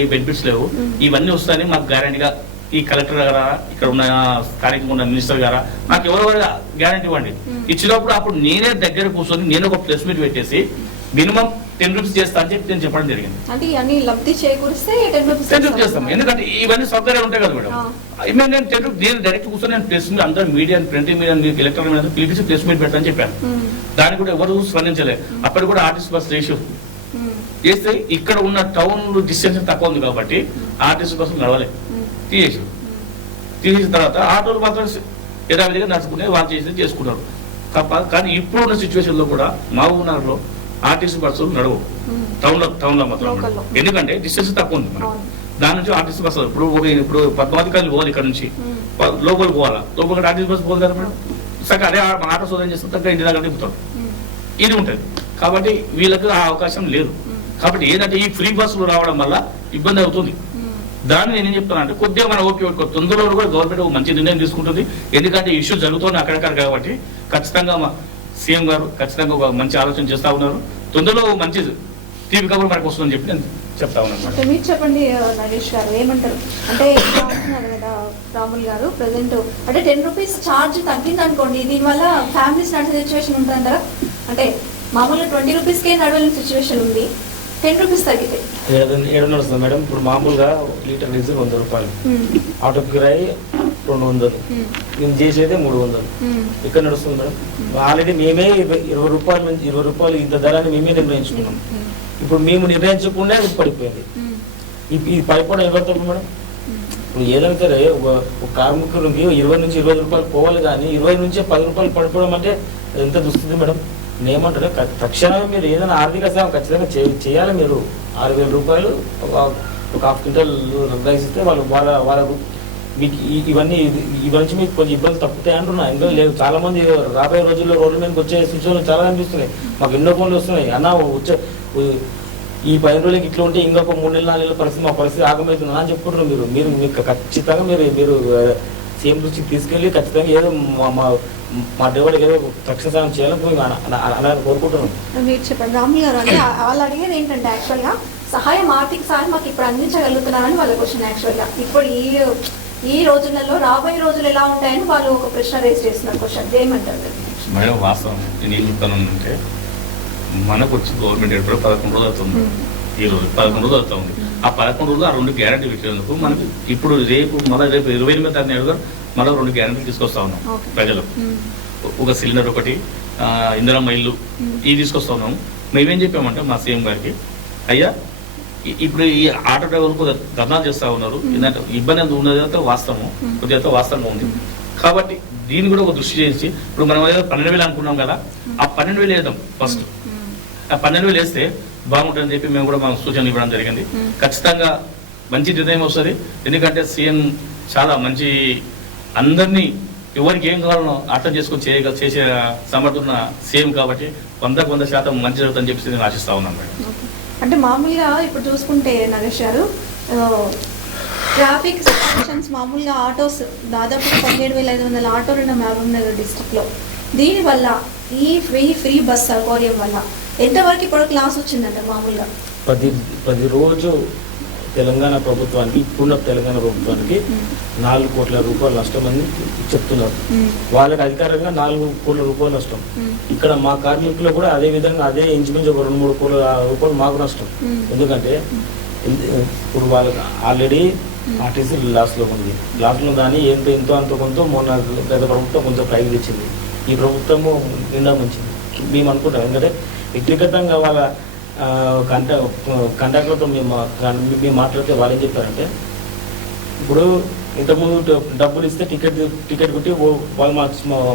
ఏ బెనిఫిట్స్ లేవు, ఇవన్నీ వస్తాయని మాకు గ్యారంటీగా ఈ కలెక్టర్ గారా, ఇక్కడ ఉన్న స్థానికంగా ఉన్న మినిస్టర్ గారా నాకు ఎవరెవరు గ్యారంటీ ఇవ్వండి. ఇచ్చినప్పుడు అప్పుడు నేనే దగ్గర కూర్చొని నేను ఒక ప్రెస్ మీట్ పెట్టేసి మినిమం 10 రూపీస్ చేస్తా అని చెప్పి నేను చెప్పడం జరిగింది. చేస్తాం, ఎందుకంటే ఇవన్నీ సౌకర్యాలు ఉంటాయి కదా మేడం. నేను డైరెక్ట్ కూర్చొని నేను ప్రెస్ మీట్ అందరూ media, print media, electronic media పిలిపించి ప్రెస్ మీట్ పెట్టని చెప్పాను. దానికి కూడా ఎవరు స్పందించలేదు. అప్పటికి కూడా ఆర్టీసీ బస్ రేషియో చేస్తే ఇక్కడ ఉన్న టౌన్ డిస్టెన్స్ తక్కువ ఉంది కాబట్టి ఆర్టీసీ బస్సులు నడవలేదు, తీసేసిన తర్వాత ఆటోలు మాత్రం యథావిధిగా నడుచుకునే వాళ్ళు చేసి చేసుకున్నారు తప్ప. కానీ ఇప్పుడున్న సిచ్యువేషన్ లో కూడా మహబూబ్ నగర్ లో ఆర్టీసీ బస్సులు నడవు, టౌన్ లో మాత్రం. ఎందుకంటే డిస్టెన్స్ తక్కువ ఉంది మనం. దాని నుంచి ఆర్టీసీ బస్సు ఇప్పుడు పద్మావతికాయలు పోవాలి, ఇక్కడ నుంచి లోపలికి పోవాలా, లోపలికి ఆర్టీసీ బస్సు పోదు కదా మేడం. సరే అదే ఆటో సోదం చేస్తే తగ్గ ఇంటి దగ్గర దిగుతాం, ఇది ఉంటుంది. కాబట్టి వీళ్ళకి ఆ అవకాశం లేదు. కాబట్టి ఏంటంటే ఈ ఫ్రీ బస్సులు రావడం వల్ల ఇబ్బంది అవుతుంది. దాన్ని నేనేం చెప్తాను అంటే కొద్దిగా మనం ఓకే తొందరలో కూడా గవర్నమెంట్ మంచి నిర్ణయం తీసుకుంటుంది. ఎందుకంటే ఇష్యూ జరుగుతుంది అక్కడక్కడ కాబట్టి ఖచ్చితంగా మా సీఎం గారు ఖచ్చితంగా ఒక మంచి ఆలోచన చేస్తా ఉన్నారు. తొందరలో మంచి టీవీ కబుర్ మనకు వస్తుందని చెప్పి నేను చెప్తా ఉన్నాను. మీరు చెప్పండి నరేష్ గారు, ఏమంటారు? అంటే అంటున్నారు కదా రాముల్ గారు ప్రజెంట్, అంటే 10 రూపీస్ ఛార్జ్ తగ్గింది అనుకోండి, దీనివల్ల ఫ్యామిలీస్ నడిచే సిచ్యువేషన్ ఉంటుందంటారా? అంటే మామూలుగా 20 రూపీస్కే నడవలేని సిచ్యువేషన్ ఉంది, 10 రూపీస్ తగ్గితే ఏడు నడుస్తుంది మేడం. ఇప్పుడు మామూలుగా లీటర్ డీజిల్ 100 రూపాయలు, ఆటో కిరాయి 200, మేము చేసేదే 300. ఇక్కడ నడుస్తుంది మేడం. ఆల్రెడీ మేమే 20 రూపాయల నుంచి 20 రూపాయలు ఇంత ధరని మేమే నిర్ణయించుకున్నాం. ఇప్పుడు మేము నిర్ణయించకుండా అది పడిపోయింది. ఇది పడిపోవడం ఎవరు తప్పు మేడం? ఇప్పుడు ఏదైనా సరే ఒక కార్మికులకి 20 నుంచి 20 రూపాయలు పోవాలి, కానీ 20 నుంచి 10 రూపాయలు పడిపోవడం అంటే ఎంత దుస్థితి మేడం. నేనేమంటారు, తక్షణమే మీరు ఏదైనా ఆర్థిక సాయం ఖచ్చితంగా చేయాలి. మీరు 6,000 రూపాయలు ఒక హాఫ్ క్వింటల్ రైస్ ఇస్తే వాళ్ళకు మీకు ఇవన్నీ నుంచి మీకు కొంచెం ఇబ్బంది తప్పుతాయి అంటున్నా. ఇంకా లేదు, చాలా మంది రాబోయే రోజుల్లో రోడ్ల మీదకి వచ్చే సూచనలు చాలా కనిపిస్తున్నాయి. మాకు ఎన్నో ఫోన్లు వస్తున్నాయి, అన్న ఈ 10 రోజులకి ఇట్లా ఉంటే ఇంకొక 3 నెలలు 4 నెలల పరిస్థితి మా పరిస్థితి ఆగమవుతుంది అని చెప్పుకుంటున్నారు. మీకు ఖచ్చితంగా మీరు సీఎం దృష్టికి తీసుకెళ్ళి ఖచ్చితంగా ఏదో మా డ్రైవర్కి ఏదో తక్షణ సాయం చేయాలని అలా కోరుకుంటున్నాం. మీరు చెప్పండి రాములు గారు. అంటే వాళ్ళు అడిగేది ఏంటంటే యాక్చువల్గా ఆర్థిక సహాయం మాకు ఇప్పుడు అందించగలుగుతున్నారని వాళ్ళ క్వశ్చన్. యాక్చువల్గా ఇప్పుడు ఈ రోజులలో రాబోయే రోజులు ఎలా ఉంటాయని వాళ్ళు ఒక ప్రశ్న రేస్ చేస్తున్నారు. క్వశ్చన్ ఏమంటారు మేడం? వాస్తవం నేను ఏం చెప్తానంటే, మనకు వచ్చి గవర్నమెంట్ ఏర్పడి 11 రోజులు అవుతుంది. ఈ రోజు 11 రోజులు అవుతుంది. ఆ 11 రోజులు ఆ 2 గ్యారంటీ ఇచ్చేందుకు మనకి ఇప్పుడు రేపు 28వ తారీఖు మళ్ళీ 2 గ్యారంటీలు తీసుకొస్తా ఉన్నాం ప్రజలకు. ఒక సిలిండర్, ఒకటి ఇందిరమ్మ ఇల్లు, ఇవి తీసుకొస్తా ఉన్నాము. మేమేం చెప్పామంటే మా సీఎం గారికి, అయ్యా ఇప్పుడు ఈ ఆటో డ్రైవర్లు కొద్దిగా ధర్నాలు చేస్తూ ఉన్నారు, ఏంటంటే ఇబ్బంది ఎంత ఉన్నది వాస్తవం, కొద్దిగా వాస్తవంగా ఉంది. కాబట్టి దీన్ని కూడా ఒక దృష్టి చేసి, ఇప్పుడు మనం 12,000 అనుకున్నాం కదా, ఆ 12,000 వేద్దాం ఫస్ట్. ఆ 12,000 వేస్తే బాగుంటుందని చెప్పి మేము కూడా మాకు సూచనలు ఇవ్వడం జరిగింది. ఖచ్చితంగా మంచి నిర్ణయం వస్తుంది. ఎందుకంటే సీఎం చాలా మంచి, అందరినీ ఎవరికి ఏం కావాలో అర్థం చేసుకొని చేసే సమర్థున్న సీఎం కాబట్టి 100% మంచి జరుగుతుందని చెప్పి నేను ఆశిస్తా ఉన్నాను మేడం. అంటే మామూలుగా ఇప్పుడు చూసుకుంటే నరేష్ గారు, ట్రాఫిక్ సిచ్యువేషన్స్ మామూలుగా ఆటోస్ దాదాపు 17,500 ఆటోలు ఉన్న మహబూబ్నగర్ డిస్ట్రిక్ట్లో, దీనివల్ల ఈ ఫ్రీ బస్ సౌకర్యం వల్ల ఎంతవరకు ఇప్పుడు క్లాస్ వచ్చిందంట? మామూలుగా ప్రతిరోజు తెలంగాణ ప్రభుత్వానికి, ఇప్పుడున్న తెలంగాణ ప్రభుత్వానికి 4 కోట్ల రూపాయలు నష్టం అని చెప్తున్నారు. వాళ్ళకి అధికారంగా 4 కోట్ల రూపాయలు నష్టం. ఇక్కడ మా కార్మికులు కూడా అదే విధంగా అదే ఇంచుమించు ఒక 2-3 కోట్ల రూపాయలు మాకు నష్టం. ఎందుకంటే ఇప్పుడు వాళ్ళకి ఆల్రెడీ ఆర్టీసీ లాస్లో ఉంది. లాస్లో కానీ ఎంతో అంత కొంత మొన్న గత ప్రభుత్వం కొంచెం పైకి తెచ్చింది. ఈ ప్రభుత్వము నిండా మంచిది మేము అనుకుంటాం. ఎందుకంటే వ్యక్తిగతంగా వాళ్ళ కండక్టర్లతో మేము మాట్లాడితే వాళ్ళు ఏం చెప్పారంటే, ఇప్పుడు ఇంతకుముందు డబ్బులు ఇస్తే టికెట్ కొట్టి వాళ్ళు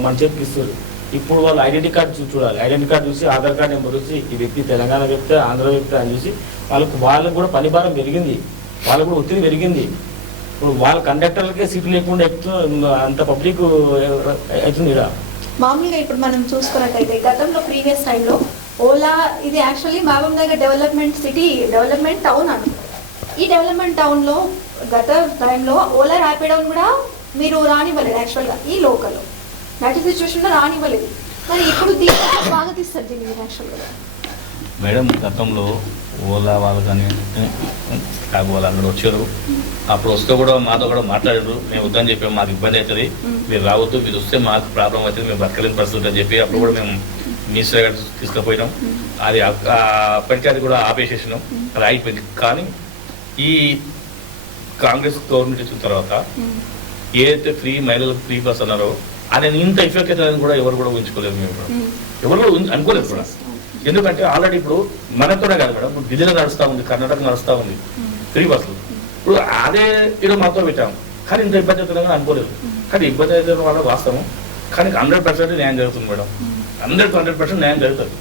మన చేతికి ఇస్తారు. ఇప్పుడు వాళ్ళు ఐడెంటిటీ కార్డు చూడాలి. ఐడెంటిటీ కార్డు చూసి, ఆధార్ కార్డు నెంబర్ చూసి, ఈ వ్యక్తి తెలంగాణ వ్యక్తి, ఆంధ్ర వ్యక్తి అని చూసి వాళ్ళకు కూడా పని భారం పెరిగింది, వాళ్ళకు కూడా ఒత్తిడి పెరిగింది. ఇప్పుడు వాళ్ళ కండక్టర్లకే సీట్లు లేకుండా అంత పబ్లిక్ అవుతుంది. మామూలుగా ఇప్పుడు మనం చూసుకున్నట్టయితే గతంలో ప్రీవియస్ టైంలో ఓలా ఇది actually Mahabubnagar development city, development town అంటారు. ఈ డెవలప్మెంట్ టౌన్లో గత టైంలో ఓలా ర్యాపిడోని కూడా మీరు రానివ్వలేదు. యాక్చువల్గా ఈ లోకల్లో నటి సిచ్యువేషన్లో రానివ్వలేదు. మరి ఇప్పుడు దీన్ని బాగా తీస్తారు దీన్ని యాక్చువల్గా. మేడం గతంలో ఓలా వాళ్ళు కానీ క్యాబ్ వాళ్ళు అందరూ వచ్చారు. అప్పుడు వస్తే కూడా మాతో కూడా మాట్లాడారు. మేము వద్దని చెప్పాము, మాకు ఇబ్బంది అవుతుంది, మీరు రావద్దు, మీరు వస్తే మాకు ప్రాబ్లం అవుతుంది, మేము బతకలేని పరిస్థితి అని చెప్పి అప్పుడు కూడా మేము మినిస్టర్ గారు తీసుకుపోయినాం. అది అప్పటికీ అది కూడా ఆపేసేసినాం, అది అయిపోయింది. కానీ ఈ కాంగ్రెస్ గవర్నమెంట్ వచ్చిన తర్వాత ఏదైతే మహిళలకు ఫ్రీ బస్ అన్నారో అది ఇంత ఎఫెక్ట్ అవుతుందని కూడా ఎవరు కూడా ఊహించుకోలేదు. మేము కూడా ఎవరు కూడా అనుకోలేదు కూడా. ఎందుకంటే ఆల్రెడీ ఇప్పుడు మనతోనే కాదు మేడం, ఇప్పుడు ఢిల్లీలో నడుస్తూ ఉంది, కర్ణాటక నడుస్తూ ఉంది ఫ్రీ బస్సులు. ఇప్పుడు అదే ఈరోజు మాతో పెట్టాము, కానీ ఇంత ఇబ్బంది అవుతుందని అనుకోలేదు. కానీ ఇబ్బంది అయితే వాళ్ళ వాస్తవం, కానీ 100% న్యాయం జరుగుతుంది మేడం. 100% న్యాయం జరుగుతుంది.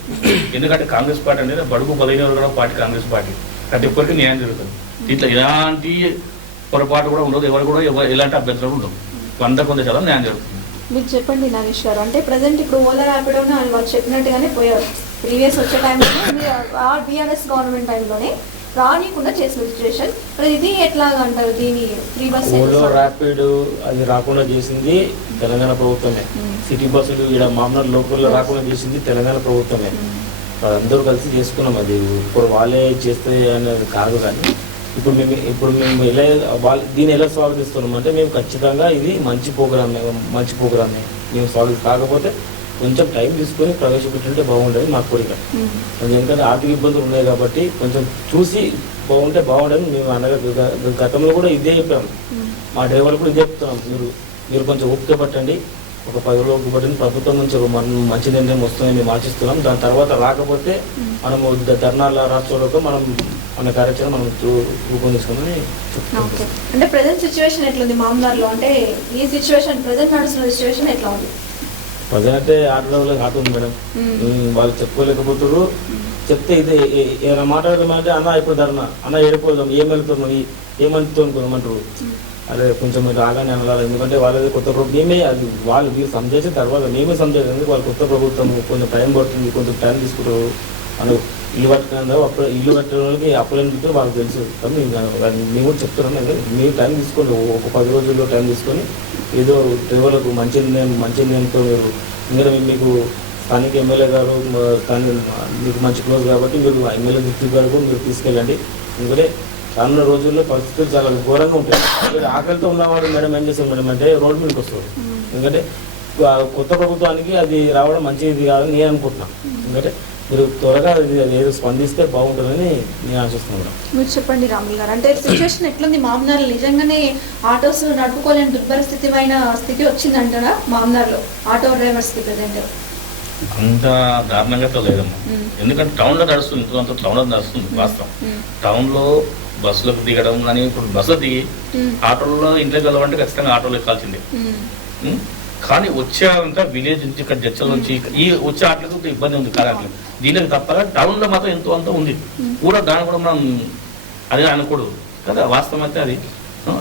ఎందుకంటే కాంగ్రెస్ పార్టీ అనేది బడుగు బలహీన కూడా పార్టీ కాంగ్రెస్ పార్టీ, ప్రతి ఒక్కరికి న్యాయం జరుగుతుంది. దీంట్లో ఎలాంటి పొరపాటు కూడా ఉండదు, ఎవరు కూడా ఎలాంటి అభ్యంతరం ఉండదు. 100% న్యాయం జరుగుతుంది. మీరు చెప్పండి నరేష్ గారు. అంటే ప్రజెంట్ ఇప్పుడు ఓలా ర్యాపిడోని వాళ్ళు చెప్పినట్టుగానే పోయారు. ప్రీవియస్ వచ్చే టైంలోనే బీఆర్ఎస్ గవర్నమెంట్ టైంలోనే రానికుండా చేసిన సిచ్యువేషన్. ఇది ఎట్లాగా అంటారు? దీని ఫ్రీ బస్ ర్యాపిడ్ అది రాకుండా చేసింది తెలంగాణ ప్రభుత్వమే. సిటీ బస్సులు ఇక్కడ మామూలు లోకల్లో రాకుండా చేసింది తెలంగాణ ప్రభుత్వమే. అందరూ కలిసి చేసుకున్నాం. అది ఇప్పుడు వాళ్ళే చేస్తే అనేది కాదు. కానీ ఇప్పుడు మేము ఎలా దీన్ని ఎలా స్వాగతిస్తున్నాం అంటే, మేము ఖచ్చితంగా ఇది మంచి ప్రోగ్రామే మేము స్వాగతి. కాకపోతే కొంచెం టైం తీసుకొని ప్రవేశపెట్టుంటే బాగుండేది మాకు కోరిక. ఎందుకంటే ఆర్థిక ఇబ్బందులు ఉన్నాయి కాబట్టి కొంచెం చూసి బాగుంటే బాగుండేది మేము అనగా గతంలో కూడా ఇదే చెప్పాము. మా డ్రైవర్లు కూడా ఇదే చెప్తున్నాం, మీరు కొంచెం ఓపిక పట్టండి, ఒక 10 రోజులు ఓపిక పట్టండి, ప్రభుత్వం నుంచి మంచి నిర్ణయం వస్తుందని మేము ఆశిస్తున్నాం. దాని తర్వాత రాకపోతే మనము ధర్నాల రాష్ట్రంలో మన కార్యాచరణ మనం రూపొందించుకోమని చెప్తున్నాం. అంటే ప్రజెంట్ సిచ్యువేషన్ ఎట్లుంది మామూలులో? అంటే ఈ సిచ్యువేషన్ ప్రజెంట్ నడుస్తున్న సిచ్యువేషన్ ఎట్లా ఉంది? ప్రజలంటే ఆటోలకు ఆట ఉంది మేడం. వాళ్ళు చెప్పుకోలేకపోతున్నారు, చెప్తే ఇది ఏమైనా మాట్లాడదామంటే అన్న ఇప్పుడు ధర్నా అన్న ఏడిపోదాం ఏమెళ్తున్నాం ఏమంటుతో అనుకోమంటారు. అదే కొంచెం మీరు రాగానే అనాలి, ఎందుకంటే వాళ్ళది కొత్త ప్రభుత్వం మేమే అది వాళ్ళు మీరు సంజేసిన తర్వాత మేమే సంజేయలేదు. వాళ్ళు కొత్త ప్రభుత్వం కొంచెం టైం పడుతుంది, కొంచెం టైం తీసుకుంటారు. వాళ్ళు ఇల్లు కట్టుకున్నా అప్పుడు ఇల్లు కట్టిన వాళ్ళకి అప్పులు ఎందుకు వాళ్ళకి తెలుసు. కానీ మేము కూడా చెప్తున్నాం, మీరు టైం తీసుకోండి, ఒక 10 రోజుల్లో టైం తీసుకొని ఏదో డ్రైవర్లకు మంచి నిర్ణయంతో మీరు ఇంకా మీకు స్థానిక ఎమ్మెల్యే గారు మీకు మంచి క్లోజ్ కాబట్టి మీరు ఎమ్మెల్యే దృష్టి వరకు మీరు తీసుకెళ్ళండి. ఎందుకంటే రానున్న రోజుల్లో పరిస్థితులు చాలా ఘోరంగా ఉంటాయి. ఆకలితో ఉన్నవాడు మేడం ఏం చేస్తాం మేడం అంటే రోడ్డు మీదకి వస్తారు. ఎందుకంటే కొత్త ప్రభుత్వానికి అది రావడం మంచిది కాదని నేను అనుకుంటున్నాను. ఎందుకంటే మీరు త్వరగా ఏదో స్పందిస్తే బాగుంటుందని నేను ఆశిస్తున్నాను. మీరు చెప్పండి రాములు గారు, అంటే సిచ్యువేషన్ ఎట్లుంది మామనార్లో? నిజంగానే ఆటోస్ నడుపుకోలేని దుర్పరిస్థితిమైన స్థితి వచ్చిందంటారా మామనార్లో ఆటో డ్రైవర్స్కి ప్రజెంట్? అంత దారుణంగా లేదమ్మా. ఎందుకంటే టౌన్లో నడుస్తుంది, అంత టౌన్లో నడుస్తుంది వాస్తవం. టౌన్లో బస్సులకు దిగడం కానీ ఇప్పుడు బస్సులు దిగి ఆటోల్లో ఇంట్లోకి వెళ్ళాలంటే ఖచ్చితంగా ఆటోలో ఎక్కాల్సిందే. కానీ వచ్చేంతా విలేజ్ నుంచి ఇక్కడ జడ్చల నుంచి ఈ వచ్చే ఆటలకు ఇబ్బంది ఉంది కాదంటే దీనికి తప్పగా టౌన్లో మాత్రం ఎంతో అంత ఉంది కూడా. దాన్ని కూడా మనం అదే అనకూడదు కదా. వాస్తవం అయితే అది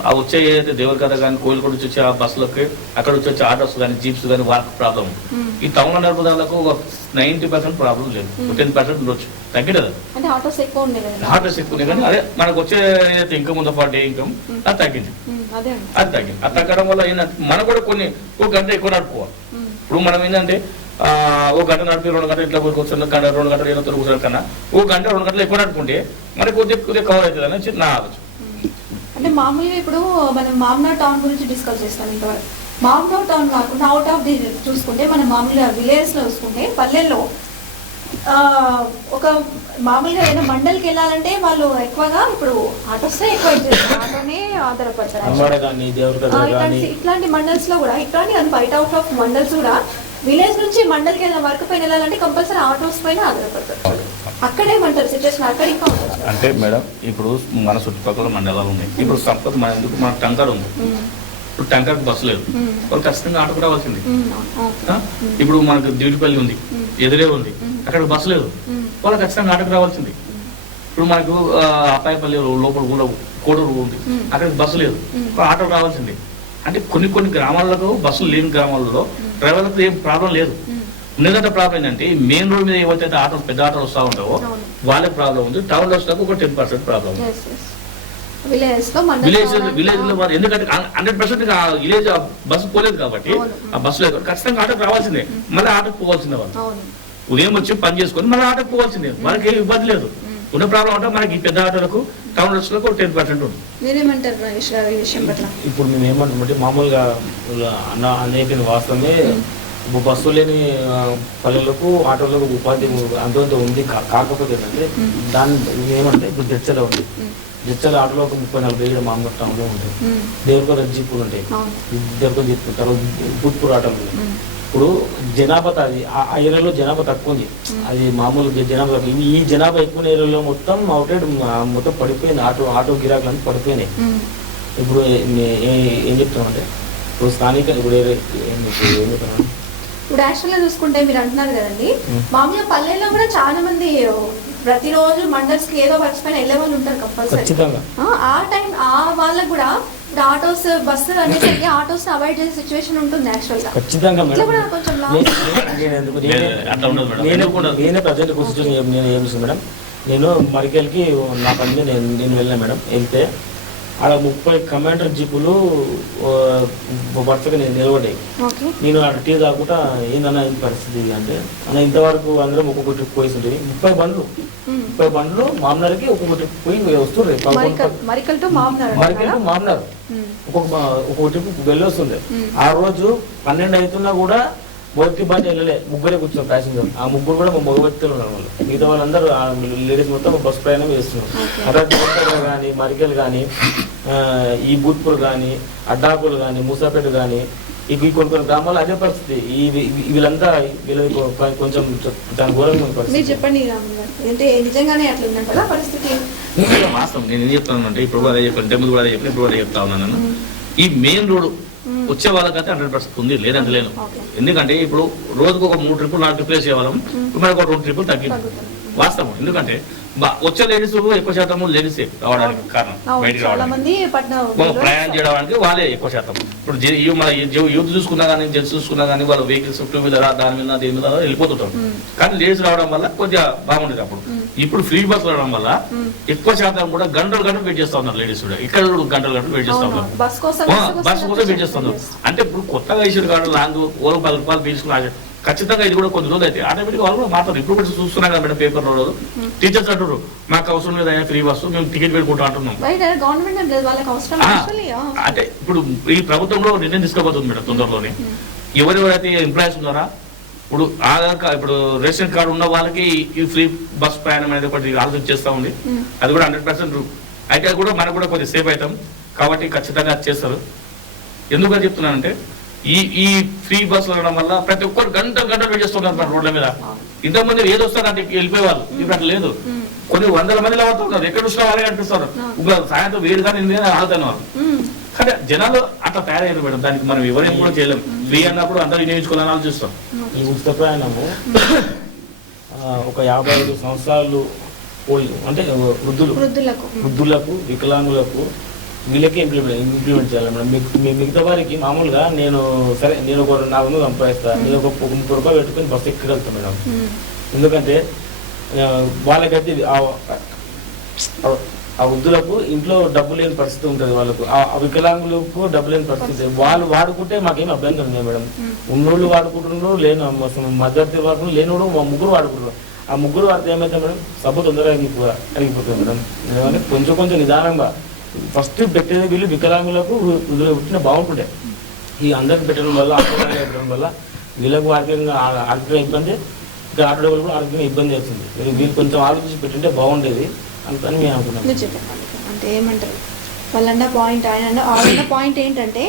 ఆ వచ్చే ఏదైతే దేవరకథ కానీ కోయిలకోట నుంచి వచ్చే ఆ బస్సులకి అక్కడ వచ్చే ఆటోస్ కానీ జీప్స్ కానీ వాళ్ళకి ప్రాబ్లం. ఈ టౌన్ నడుపుదాలకు ఒక 90% ప్రాబ్లం లేదు, 10% ఉండొచ్చు, తగ్గిలేదు. ఆటోస్ ఎక్కువ ఉన్నాయి కానీ అదే మనకు వచ్చే ఏదైతే ఇన్కమ్ ఉందో పర్ డే ఇన్కమ్ అది తగ్గింది. అది తగ్గడం వల్ల ఏంటంటే మనం కూడా కొన్ని ఒక గంట ఎక్కువ నడుపుకోవాలి. ఇప్పుడు మనం ఏంటంటే ఒక గంట నడిపి 2 గంటలు ఇట్లా కూర్చొని 2 గంటలు ఏదో కూర్చొని కన్నా ఒక గంట 2 గంటలు ఎక్కువ నడుపుకుంటే మనకి కొద్దిగా కవర్ అవుతుంది అని నా ఆలోచన. అంటే మామూలుగా ఇప్పుడు మనం మామనార్ టౌన్ గురించి డిస్కస్ చేస్తాం. ఇంతవరకు మామనార్ టౌన్ కాకుండా అవుట్ ఆఫ్ ది చూసుకుంటే మనం మామూలుగా విలేజ్లో చూసుకుంటే పల్లెల్లో ఒక మామూలుగా ఏదైనా మండలికి వెళ్ళాలంటే వాళ్ళు ఎక్కువగా ఇప్పుడు ఆటోస్ ఎక్కువ ఆటోనే ఆధారపడతారు. ఇట్లాంటి మండల్స్ లో కూడా ఇట్లాంటి బయట అవుట్ ఆఫ్ మండల్స్ కూడా విలేజ్ నుంచి మండలికి వెళ్ళిన వర్క్ పైన వెళ్ళాలంటే కంపల్సరీ ఆటోస్ పైన ఆధారపడతారు. అక్కడేమంటారు సిచ్యువేషన్ అక్కడ ఇంకా ఉంటుంది అంటే మేడం ఇప్పుడు మన చుట్టుపక్కల మండలాలు ఉన్నాయి. ఇప్పుడు సంపద మన ఎందుకు మన టంకర్ ఉంది, ఇప్పుడు టంకర్కి బస్సు లేదు, వాళ్ళు ఖచ్చితంగా ఆటోకు రావాల్సింది. ఇప్పుడు మనకు దివిటిపల్లి ఉంది, ఎదురే ఉంది, అక్కడ బస్సు లేదు, వాళ్ళు ఖచ్చితంగా ఆటోకు రావాల్సింది. ఇప్పుడు మనకు అపాయపల్లి లోపల కోడూరు ఉంది, అక్కడికి బస్సు లేదు, ఆటోకు రావాల్సింది. అంటే కొన్ని గ్రామాలకు బస్సులు లేని గ్రామాలలో డ్రైవర్లకు ఏం ప్రాబ్లం లేదు. ఉన్నదంటే ప్రాబ్లం ఏంటంటే మెయిన్ రోడ్ మీద ఏవైతే ఆటోలు పెద్ద ఆటోలు వస్తూ ఉంటావో వాళ్ళకి ప్రాబ్లం ఉంది. టౌన్లో వస్తాకు ఒక 10% ప్రాబ్లం ఉంది. విలేజ్ లో ఎందుకంటే 100% విలేజ్ బస్సు పోలేదు కాబట్టి ఆ బస్సు లేదు, ఖచ్చితంగా ఆటోకి రావాల్సిందే. మళ్ళీ ఆటోకి పోవాల్సిందే. వాళ్ళు ఉదయం వచ్చి పని చేసుకొని మళ్ళీ ఆటోకి పోవాల్సిందే, వాళ్ళకి ఏమి ఇబ్బంది లేదు. ఉన్న ప్రాబ్లం అంటే మనకి పెద్ద ఆటోలకు టౌన్ బస్సులకు 10% ఉంది. ఇప్పుడు మేము ఏమంటామంటే మామూలుగా అన్న వాస్తవమే బస్సు లేని పల్లెలకు ఆటోలకు ఉపాధి అంత ఉంది. కాకపోతే ఏంటంటే దాన్ని ఏమంటే ఇప్పుడు జడ్చలో ఉంది, జడ్చల ఆటోలో ఒక 30-40 మామూలు టౌన్లో ఉంటాయి. దేవరకొండ జీపులు ఉంటాయి, దేవరకొండ జీపులు, తర్వాత భూత్పూర్ ఆటోలు ఉన్నాయి. ఇప్పుడు జనాభా అది ఆ ఏరియాలో జనాభా తక్కువ ఉంది, అది మామూలు జనాభా తక్కువ. ఈ జనాభా ఎక్కువ ఏరియాలో మొత్తం అవుటెడ్ మొత్తం పడిపోయింది, ఆటో గిరాకులు అన్నీ పడిపోయినాయి. ఇప్పుడు ఏం చెప్తామంటే ఇప్పుడు స్థానిక ఇప్పుడు ఏం చెప్తాను ఇప్పుడు యాక్చువల్గా చూసుకుంటే మీరు అంటున్నారు కదండి, మామూలుగా పల్లెల్లో కూడా చాలా మంది ప్రతిరోజు మండల్స్ కి ఏదో వర్క్స్ పైన వెళ్ళే వాళ్ళు ఉంటారు కంపల్సరీ. ఆ టైం ఆ వాళ్ళకు కూడా ఆటోస్ బస్సు అనేసరికి ఆటోస్ అవాయిడ్ చేసే సిచ్యువేషన్ ఉంటుంది యాక్చువల్గా. ఖచ్చితంగా నేనే ప్రజెంట్ కూర్చొని నేను ఏం చేస్తాను మేడం, నేను మరికెళ్ళకి నా పని మీద నేను వెళ్ళాను మేడం. వెళ్తే ఆడ 30 కమాండర్ జీపులు వరుసగా నేను నిలబడ్డాయి. నేను ఆడ టీ తాగుకుంటా ఏందన్నా ఈ పరిస్థితి అంటే అన్న ఇంతవరకు అందరం ఒక్కొక్క ట్రిప్ పోయి ఉంటుంది. 30 బండ్లు మామనార్కి ఒక్కొక్క ట్రిప్ పోయి వస్తుండే. మరికల్ టు మామనార్ ఒక్కొక్క ట్రిప్ వెళ్ళి వస్తుండే. ఆ రోజు 12 అవుతున్నా కూడా మొదటి బండి వెళ్ళలే, ముగ్గురే కూర్చున్నాం ప్యాసింజర్. ఆ ముగ్గురు కూడా మా మగ వ్యక్తులు ఉన్నారు. వాళ్ళు మిగతా వాళ్ళందరూ లేడీస్ మొత్తం బస్సు ప్రయాణం చేస్తున్నారు. అక్కడ కానీ మరికెల్ కానీ ఈ బూత్పూర్ కానీ అడ్డాపూర్ కానీ మూసాపేట కానీ ఈ కొన్ని గ్రామాలు అదే పరిస్థితి. వీళ్ళంతా కొంచెం దాని ఘోరంగా ఉంది పరిస్థితి. చెప్పండి నిజంగానే అట్లా ఉందంటారా పరిస్థితి? వాస్తవం నేను ఏం చెప్తానంటే ఇప్పుడు అదే చెప్పాను, టెంపుల్ కూడా అదే చెప్పిన, ఇప్పుడు అదే చెప్తా ఉన్నాను. ఈ మెయిన్ రోడ్ వచ్చే వాళ్ళకైతే 100% ఉంది, లేదంటే లేదు. ఎందుకంటే ఇప్పుడు రోజుకు ఒక 3 ట్రిప్పులు 4 ట్రిప్పులు వేసేవాళ్ళం, మనకు ఒక 2 ట్రిప్పులు తగ్గింది. వాస్తవం. ఎందుకంటే వచ్చే లేడీస్ ఎక్కువ శాతం లేడీసే రావడానికి కారణం, బయటికి రావడానికి ప్రయాణం చేయడానికి వాళ్ళే ఎక్కువ శాతం. ఇప్పుడు మన యూత్ చూసుకున్నా కానీ జెంట్స్ చూసుకున్నా కానీ వాళ్ళ వెహికల్స్ టూ వీలర్ దాని మీద దీని మీద వెళ్ళిపోతుంటారు. కానీ లేడీస్ రావడం వల్ల కొద్దిగా బాగుండేది అప్పుడు. ఇప్పుడు ఫ్రీ బస్ రావడం వల్ల ఎక్కువ శాతం కూడా గంటలు వెయిట్ చేస్తా ఉన్నారు లేడీస్ కూడా. ఇక్కడ గంటలు వెయిట్ చేస్తా ఉన్నారు, బస్ కోసం వెయిట్ చేస్తున్నారు. అంటే ఇప్పుడు కొత్తగా ఇష్యూ కావడం లాంగ్ ఓ 10 రూపాయలు తీసుకున్నా ఖచ్చితంగా ఇది కూడా కొన్ని రోజులు అయితే ఆటోమేటిక్ వాళ్ళు కూడా మాట్లాడు. ఇప్పుడు కూడా చూస్తున్నాం కదా మేడం పేపర్లో రోజు టీచర్స్ అంటారు మాకు అవసరం లేదా ఫ్రీ బస్సు, మేము టికెట్ పెట్టుకుంటాం అంటున్నాం. అంటే ఇప్పుడు ఈ ప్రభుత్వంలో నిర్ణయం తీసుకోబోతుంది మేడం తొందరలోనే. ఎవరెవరైతే ఎంప్లాయీస్ ఉన్నారా, ఇప్పుడు ఆధార్ కార్డు, ఇప్పుడు రేషన్ కార్డు ఉన్న వాళ్ళకి ఈ ఫ్రీ బస్ ప్రయాణం అనేది ఒకటి ఆలోచన చేస్తూ ఉంది. అది కూడా 100% అయితే కూడా మనకు కూడా కొద్దిగా సేఫ్ అవుతాం కాబట్టి ఖచ్చితంగా అది చేస్తారు. ఎందుకని చెప్తున్నానంటే ఈ ఫ్రీ బస్సులు ఉండడం వల్ల ప్రతి ఒక్కరు గంటలు వెయిట్ చేస్తున్నారు మన రోడ్ల మీద. ఇంతకుముందు ఏదో వస్తారంటే వెళ్ళిపోయేవాళ్ళు, ఇప్పుడు అట్లా లేదు. కొన్ని 100 మందిలో అవుతున్నారు, ఎక్కడ చూసినా వాళ్ళే కనిపిస్తారు. సాయంత్రం 7 కానీ 8 కానీ ఆగుతున్నారు. కానీ జనాలు అట్లా తయారయ్యారు మేడం. దానికి మనం ఎవరేం కూడా చేయలేము. ఫ్రీ అన్నప్పుడు అందరూ వినియోగించుకోవాలని ఆలోచిస్తాం. ఈ ఉచిత ప్రయాణము ఒక 55 సంవత్సరాలు అంటే వృద్ధులకు వికలాంగులకు వీళ్ళకే ఇంప్లిమెంట్ చేయాలి మేడం. మిగతా వారికి మామూలుగా నేను ఒక 400 సంపాదిస్తా, నేను ఒక 30 రూపాయలు పెట్టుకుని బస్సు ఎక్కగలుగుతాను మేడం. ఎందుకంటే వాళ్ళకైతే ఆ వృద్ధులకు ఇంట్లో డబ్బు లేని పరిస్థితి ఉంటుంది, వాళ్ళకు ఆ వికలాంగులకు డబ్బు లేని పరిస్థితి. వాళ్ళు వాడుకుంటే మాకేం అభ్యంతరం ఉంది మేడం. ఉన్నోళ్ళు వాడుకుంటున్నారు, లేని మధ్యవర్తి వాడుకున్నారు, లేనివాడు మా ముగ్గురు వాడుకుంటున్నారు. ఆ ముగ్గురు వాడితే ఏమైతే మేడం సబ్బు తొందరగా అరిగిపోతుంది మేడం. ఎందుకంటే కొంచెం నిదానంగా ఫస్ట్ పెట్టేది వీళ్ళు వికలాంగులకు పుట్టిన బాగుంటుండే. ఈ అందరికి పెట్టడం వల్ల పెట్టడం వల్ల వీళ్ళకు ఆర్థికంగా ఇబ్బంది, ఇంకా ఆటో డబ్బులు కూడా ఆర్థికంగా ఇబ్బంది అవుతుంది. వీళ్ళు కొంచెం ఆలోచించి పెట్టింటే బాగుండేది అని మేము అనుకున్నాం. అంటే ఏమంటారు వాళ్ళన్న పాయింట్, ఆయన పాయింట్ ఏంటంటే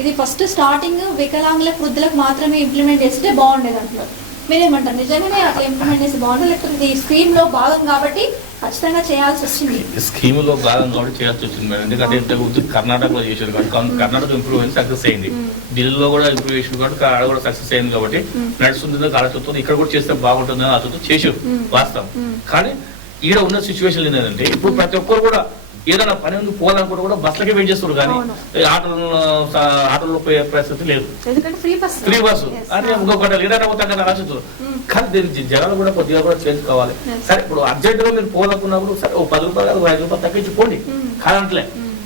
ఇది ఫస్ట్ స్టార్టింగ్ వికలాంగులకు వృద్ధులకు మాత్రమే ఇంప్లిమెంట్ చేస్తే బాగుండేది అంటున్నారు. మీరేమంటారు, నిజంగానే అట్లా ఇంప్లిమెంట్ చేసి బాగుంటుంది లేకపోతే ఈ స్కీమ్ లో భాగం కాబట్టి ఖచ్చితంగా చేయాల్సి వచ్చింది? స్కీమ్ లో భాగం కాబట్టి చేయాల్సి వచ్చింది మేడం. ఎందుకంటే ఇంతకు కర్ణాటకలో చేశారు కాబట్టి కర్ణాటక ఇంప్రూవ్ అయింది, సక్సెస్ అయింది. ఢిల్లీలో కూడా ఇంప్రూవ్ చేసారు కాబట్టి ఆడ కూడా సక్సెస్ అయింది కాబట్టి నడుస్తుంది ఆలోచనతో ఇక్కడ కూడా చేస్తే బాగుంటుందని ఆలోచనతో చేసారు వాస్తవం. కానీ ఈడ ఉన్న సిచ్యువేషన్ ఏంటంటే ఇప్పుడు ప్రతి ఒక్కరు కూడా ఏదైనా పని ఉంది పోవాలనుకుంటే కూడా బస్సులకే వెయిట్ చేస్తారు, కానీ ఆటోలో పోయే పరిస్థితి లేదు. ఫ్రీ బస్సు అంటే ఇంకొకటి ఏదైనా పోతాం కదా ఆలోచిస్తారు. కానీ దీనికి జనాలు కూడా కొద్దిగా కూడా చేంజ్ కావాలి. సరే ఇప్పుడు అర్జెంట్ గా మీరు పోవాలనుకున్నప్పుడు సరే ఓ 10 రూపాయలు 5 రూపాయలు తగ్గించి పోండి కాదంటలే.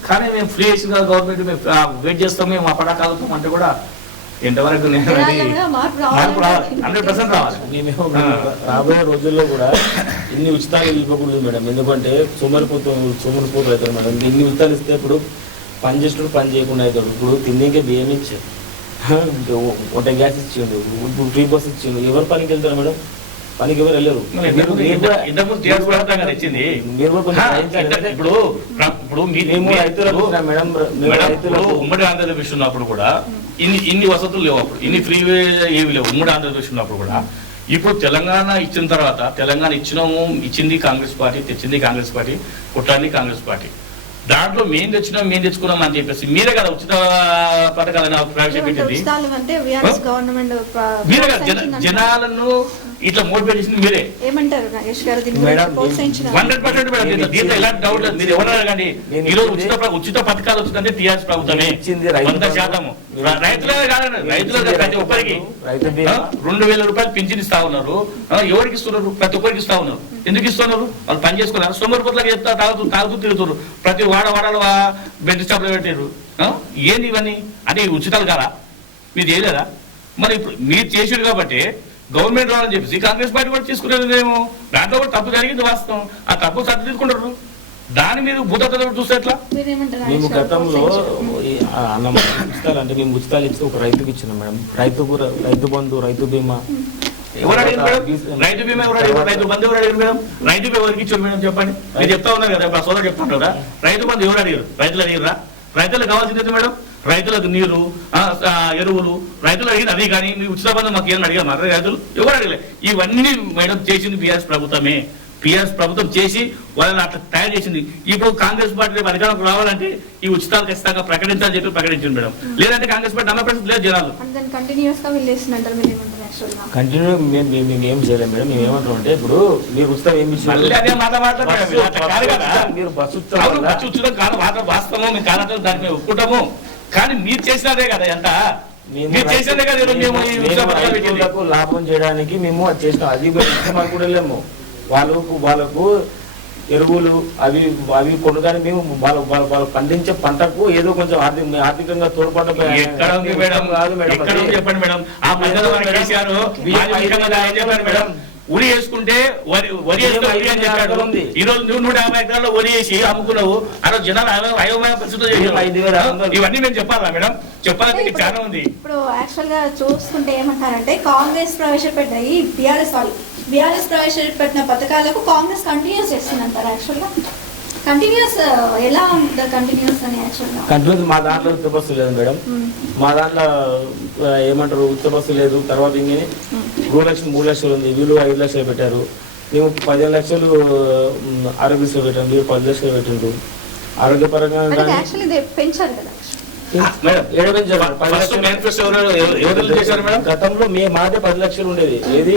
కానీ మేము ఫ్రీ వేసి కదా గవర్నమెంట్ మేము వెయిట్ చేస్తాం, మేము ఆ పడకాలుతాం అంటే కూడా ఎంతవరకు మార్పు రావాలి, 100% రావాలి. రాబోయే రోజుల్లో కూడా ఇన్ని ఉచితాలు ఇవ్వకూడదు మేడం. ఎందుకంటే సోమరిపోతూ అవుతారు మేడం. ఇన్ని ఉచితాలు ఇస్తే ఇప్పుడు పని చేసినప్పుడు పని చేయకుండా అవుతాడు. ఇప్పుడు తిండికే బియ్యం ఇచ్చాడు, వంట గ్యాస్ ఇచ్చిండు, ఫ్రీ బస్ ఇచ్చిండు. ఎవరు పనికి వెళ్తారు మేడం? పనికి ఎవరు వెళ్ళరు. ఉమ్మడి ఆంధ్రప్రదేశ్ ఉన్నప్పుడు కూడా ఇన్ని వసతులు లేవు, అప్పుడు ఇన్ని ఫ్రీ ఏవి లేవు ఉమ్మడి ఆంధ్రప్రదేశ్ ఉన్నప్పుడు కూడా. ఇప్పుడు తెలంగాణ ఇచ్చిన తర్వాత తెలంగాణ ఇచ్చింది కాంగ్రెస్ పార్టీ, తెచ్చింది కాంగ్రెస్ పార్టీ, కొట్టాన్ని కాంగ్రెస్ పార్టీ. దాంట్లో మేము తెచ్చుకున్నాం అని చెప్పేసి మీరే కదా ఉచిత పథకాలని ప్రవేశపెట్టింది. మీరే కదా జనాలను ఇట్లా మోటివేట్ చేసింది మీరే. ఏమంటారు నాగేష్ గారు? 100% మేడం. దీంట్లో ఎలాంటి డౌట్ లేదు. మీరు ఎవరన్నా కానీ ఈరోజు ఉచిత పథకాలు వచ్చిందంటే టీఆర్ఎస్ ప్రభుత్వమే 100%. రైతులే కాదండి, రైతులు ప్రతి ఒక్కరికి 2000 రూపాయలు పింఛన్ ఇస్తా ఉన్నారు. ఎవరికి ఇస్తున్నారు? ప్రతి ఒక్కరికి ఇస్తా ఉన్నారు. ఎందుకు ఇస్తున్నారు? వాళ్ళు పని చేసుకున్నారు. సోమరిపోతులకు చెప్తా తాగుతూ తిరుగుతారు. ప్రతి వాడవాడలు బెడ్ స్టాప్లో పెట్టారు. ఏంది ఇవన్నీ? అంటే ఉచితాలు కాదా? మీరు చేయలేదా? మరి ఇప్పుడు మీరు చేసారు కాబట్టి గవర్నమెంట్ రావాలని చెప్పేసి కాంగ్రెస్ పార్టీ కూడా తీసుకునేదేమో. దాంట్లో కూడా తప్పు జరిగింది వాస్తవం. ఆ తప్పు సర్ది తీసుకుంటారు. దాని మీద భూతత్వ చూస్తే ఎట్లా? మేము గతంలో ఉచితాలు అంటే మేము ఉచితాలు ఇచ్చి ఒక రైతుకి ఇచ్చినాం మేడం. రైతు బంధు, రైతు బీమా ఎవరు అడిగారు మేడం? రైతు బీమా ఎవరు అడిగారు? రైతు బంధు ఎవరు అడిగారు మేడం? రైతు బీమా ఎవరికి ఇచ్చారు మేడం చెప్పండి. మీరు చెప్తా ఉన్నారు కదా, మా సోదరు చెప్తుంటారు కదా, రైతు బంధు ఎవరు అడిగారు? రైతులు అడిగారా? రైతులకు కావాల్సింది మేడం రైతులకు నీరు, ఎరువులు రైతులు అడిగింది అది. కానీ మీ ఉచిత బంధు మాకు ఏమైనా అడిగారు? రైతులు ఎవరు అడగలే. ఇవన్నీ మేడం చేసింది బీఆర్ఎస్ ప్రభుత్వమే. టీఆర్ఎస్ ప్రభుత్వం చేసి వాళ్ళని అట్లా తయారు చేసింది. ఇప్పుడు కాంగ్రెస్ పార్టీ రేపు అధికారంలోకి రావాలంటే ఈ ఉచితాలు ఖచ్చితంగా ప్రకటించాలని చెప్పి ప్రకటించింది మేడం. లేదంటే కాంగ్రెస్ పార్టీ నమ్మే పరిస్థితి లేదు జనాలు. కంటిన్యూ మేము ఏం చేయలేము మేడం. మేము ఏమంటాం అంటే ఇప్పుడు మీరు ఉచితం ఏమి మీరు బస్సు ఉచితం కాదు వాస్తవం మేము కాదంటే దానికి మేము ఒప్పుకుంటాము. కానీ మీరు చేసినదే కదా ఎంత లాభం చేయడానికి మేము అది చేసినాం. అది కూడా వెళ్ళాము. వాళ్ళకు ఎరువులు అవి కొనుగానే మేము వాళ్ళు పండించే పంటకు ఏదో కొంచెం ఆర్థికంగా తోడ్పడడం చెప్పండి మేడం. ఆ మేడం ఉరి వేసుకుంటే వరి అని చెప్పాడు. ఈ రోజు 150 ఎకరాల్లో వరి వేసి అమ్ముకున్నావు. ఆ రోజు జనాలు అయోమయ పరిస్థితులు ఇవన్నీ మేము చెప్పాలా మేడం? చెప్పాలంటే చాలా ఉంది. ఇప్పుడు యాక్చువల్ గా చూసుకుంటే ఏమంటారంటే కాంగ్రెస్ ప్రవేశపెట్టిన ఈ బీఆర్ఎస్ ప్రవేశపెట్టిన పథకాలకు కాంగ్రెస్ కంటిన్యూస్ చేస్తుందంటారు. యాక్చువల్ గా కంటిన్యూస్ ఎలా ఉంటుంది? కంటిన్యూస్ అని యాక్చువల్ గా కంటిన్యూస్ మా దాంట్లో ఉచిత బస్సు లేదు మేడం. మా దాంట్లో ఏమంటారు ఉచిత బస్సు లేదు. తర్వాత ఇంకే గృహలక్ష్మి 3 లక్షలు ఉంది. వీళ్ళు 5 లక్షలు పెట్టారు. మేము 15 లక్షలు ఆరోగ్యశ్రీ పెట్టాము. మీరు 10 లక్షలు పెట్టిండ్రు. ఆరోగ్యపరంగా పెంచారు కదా గతంలో మాదే 10 లక్షలు ఉండేది. ఏది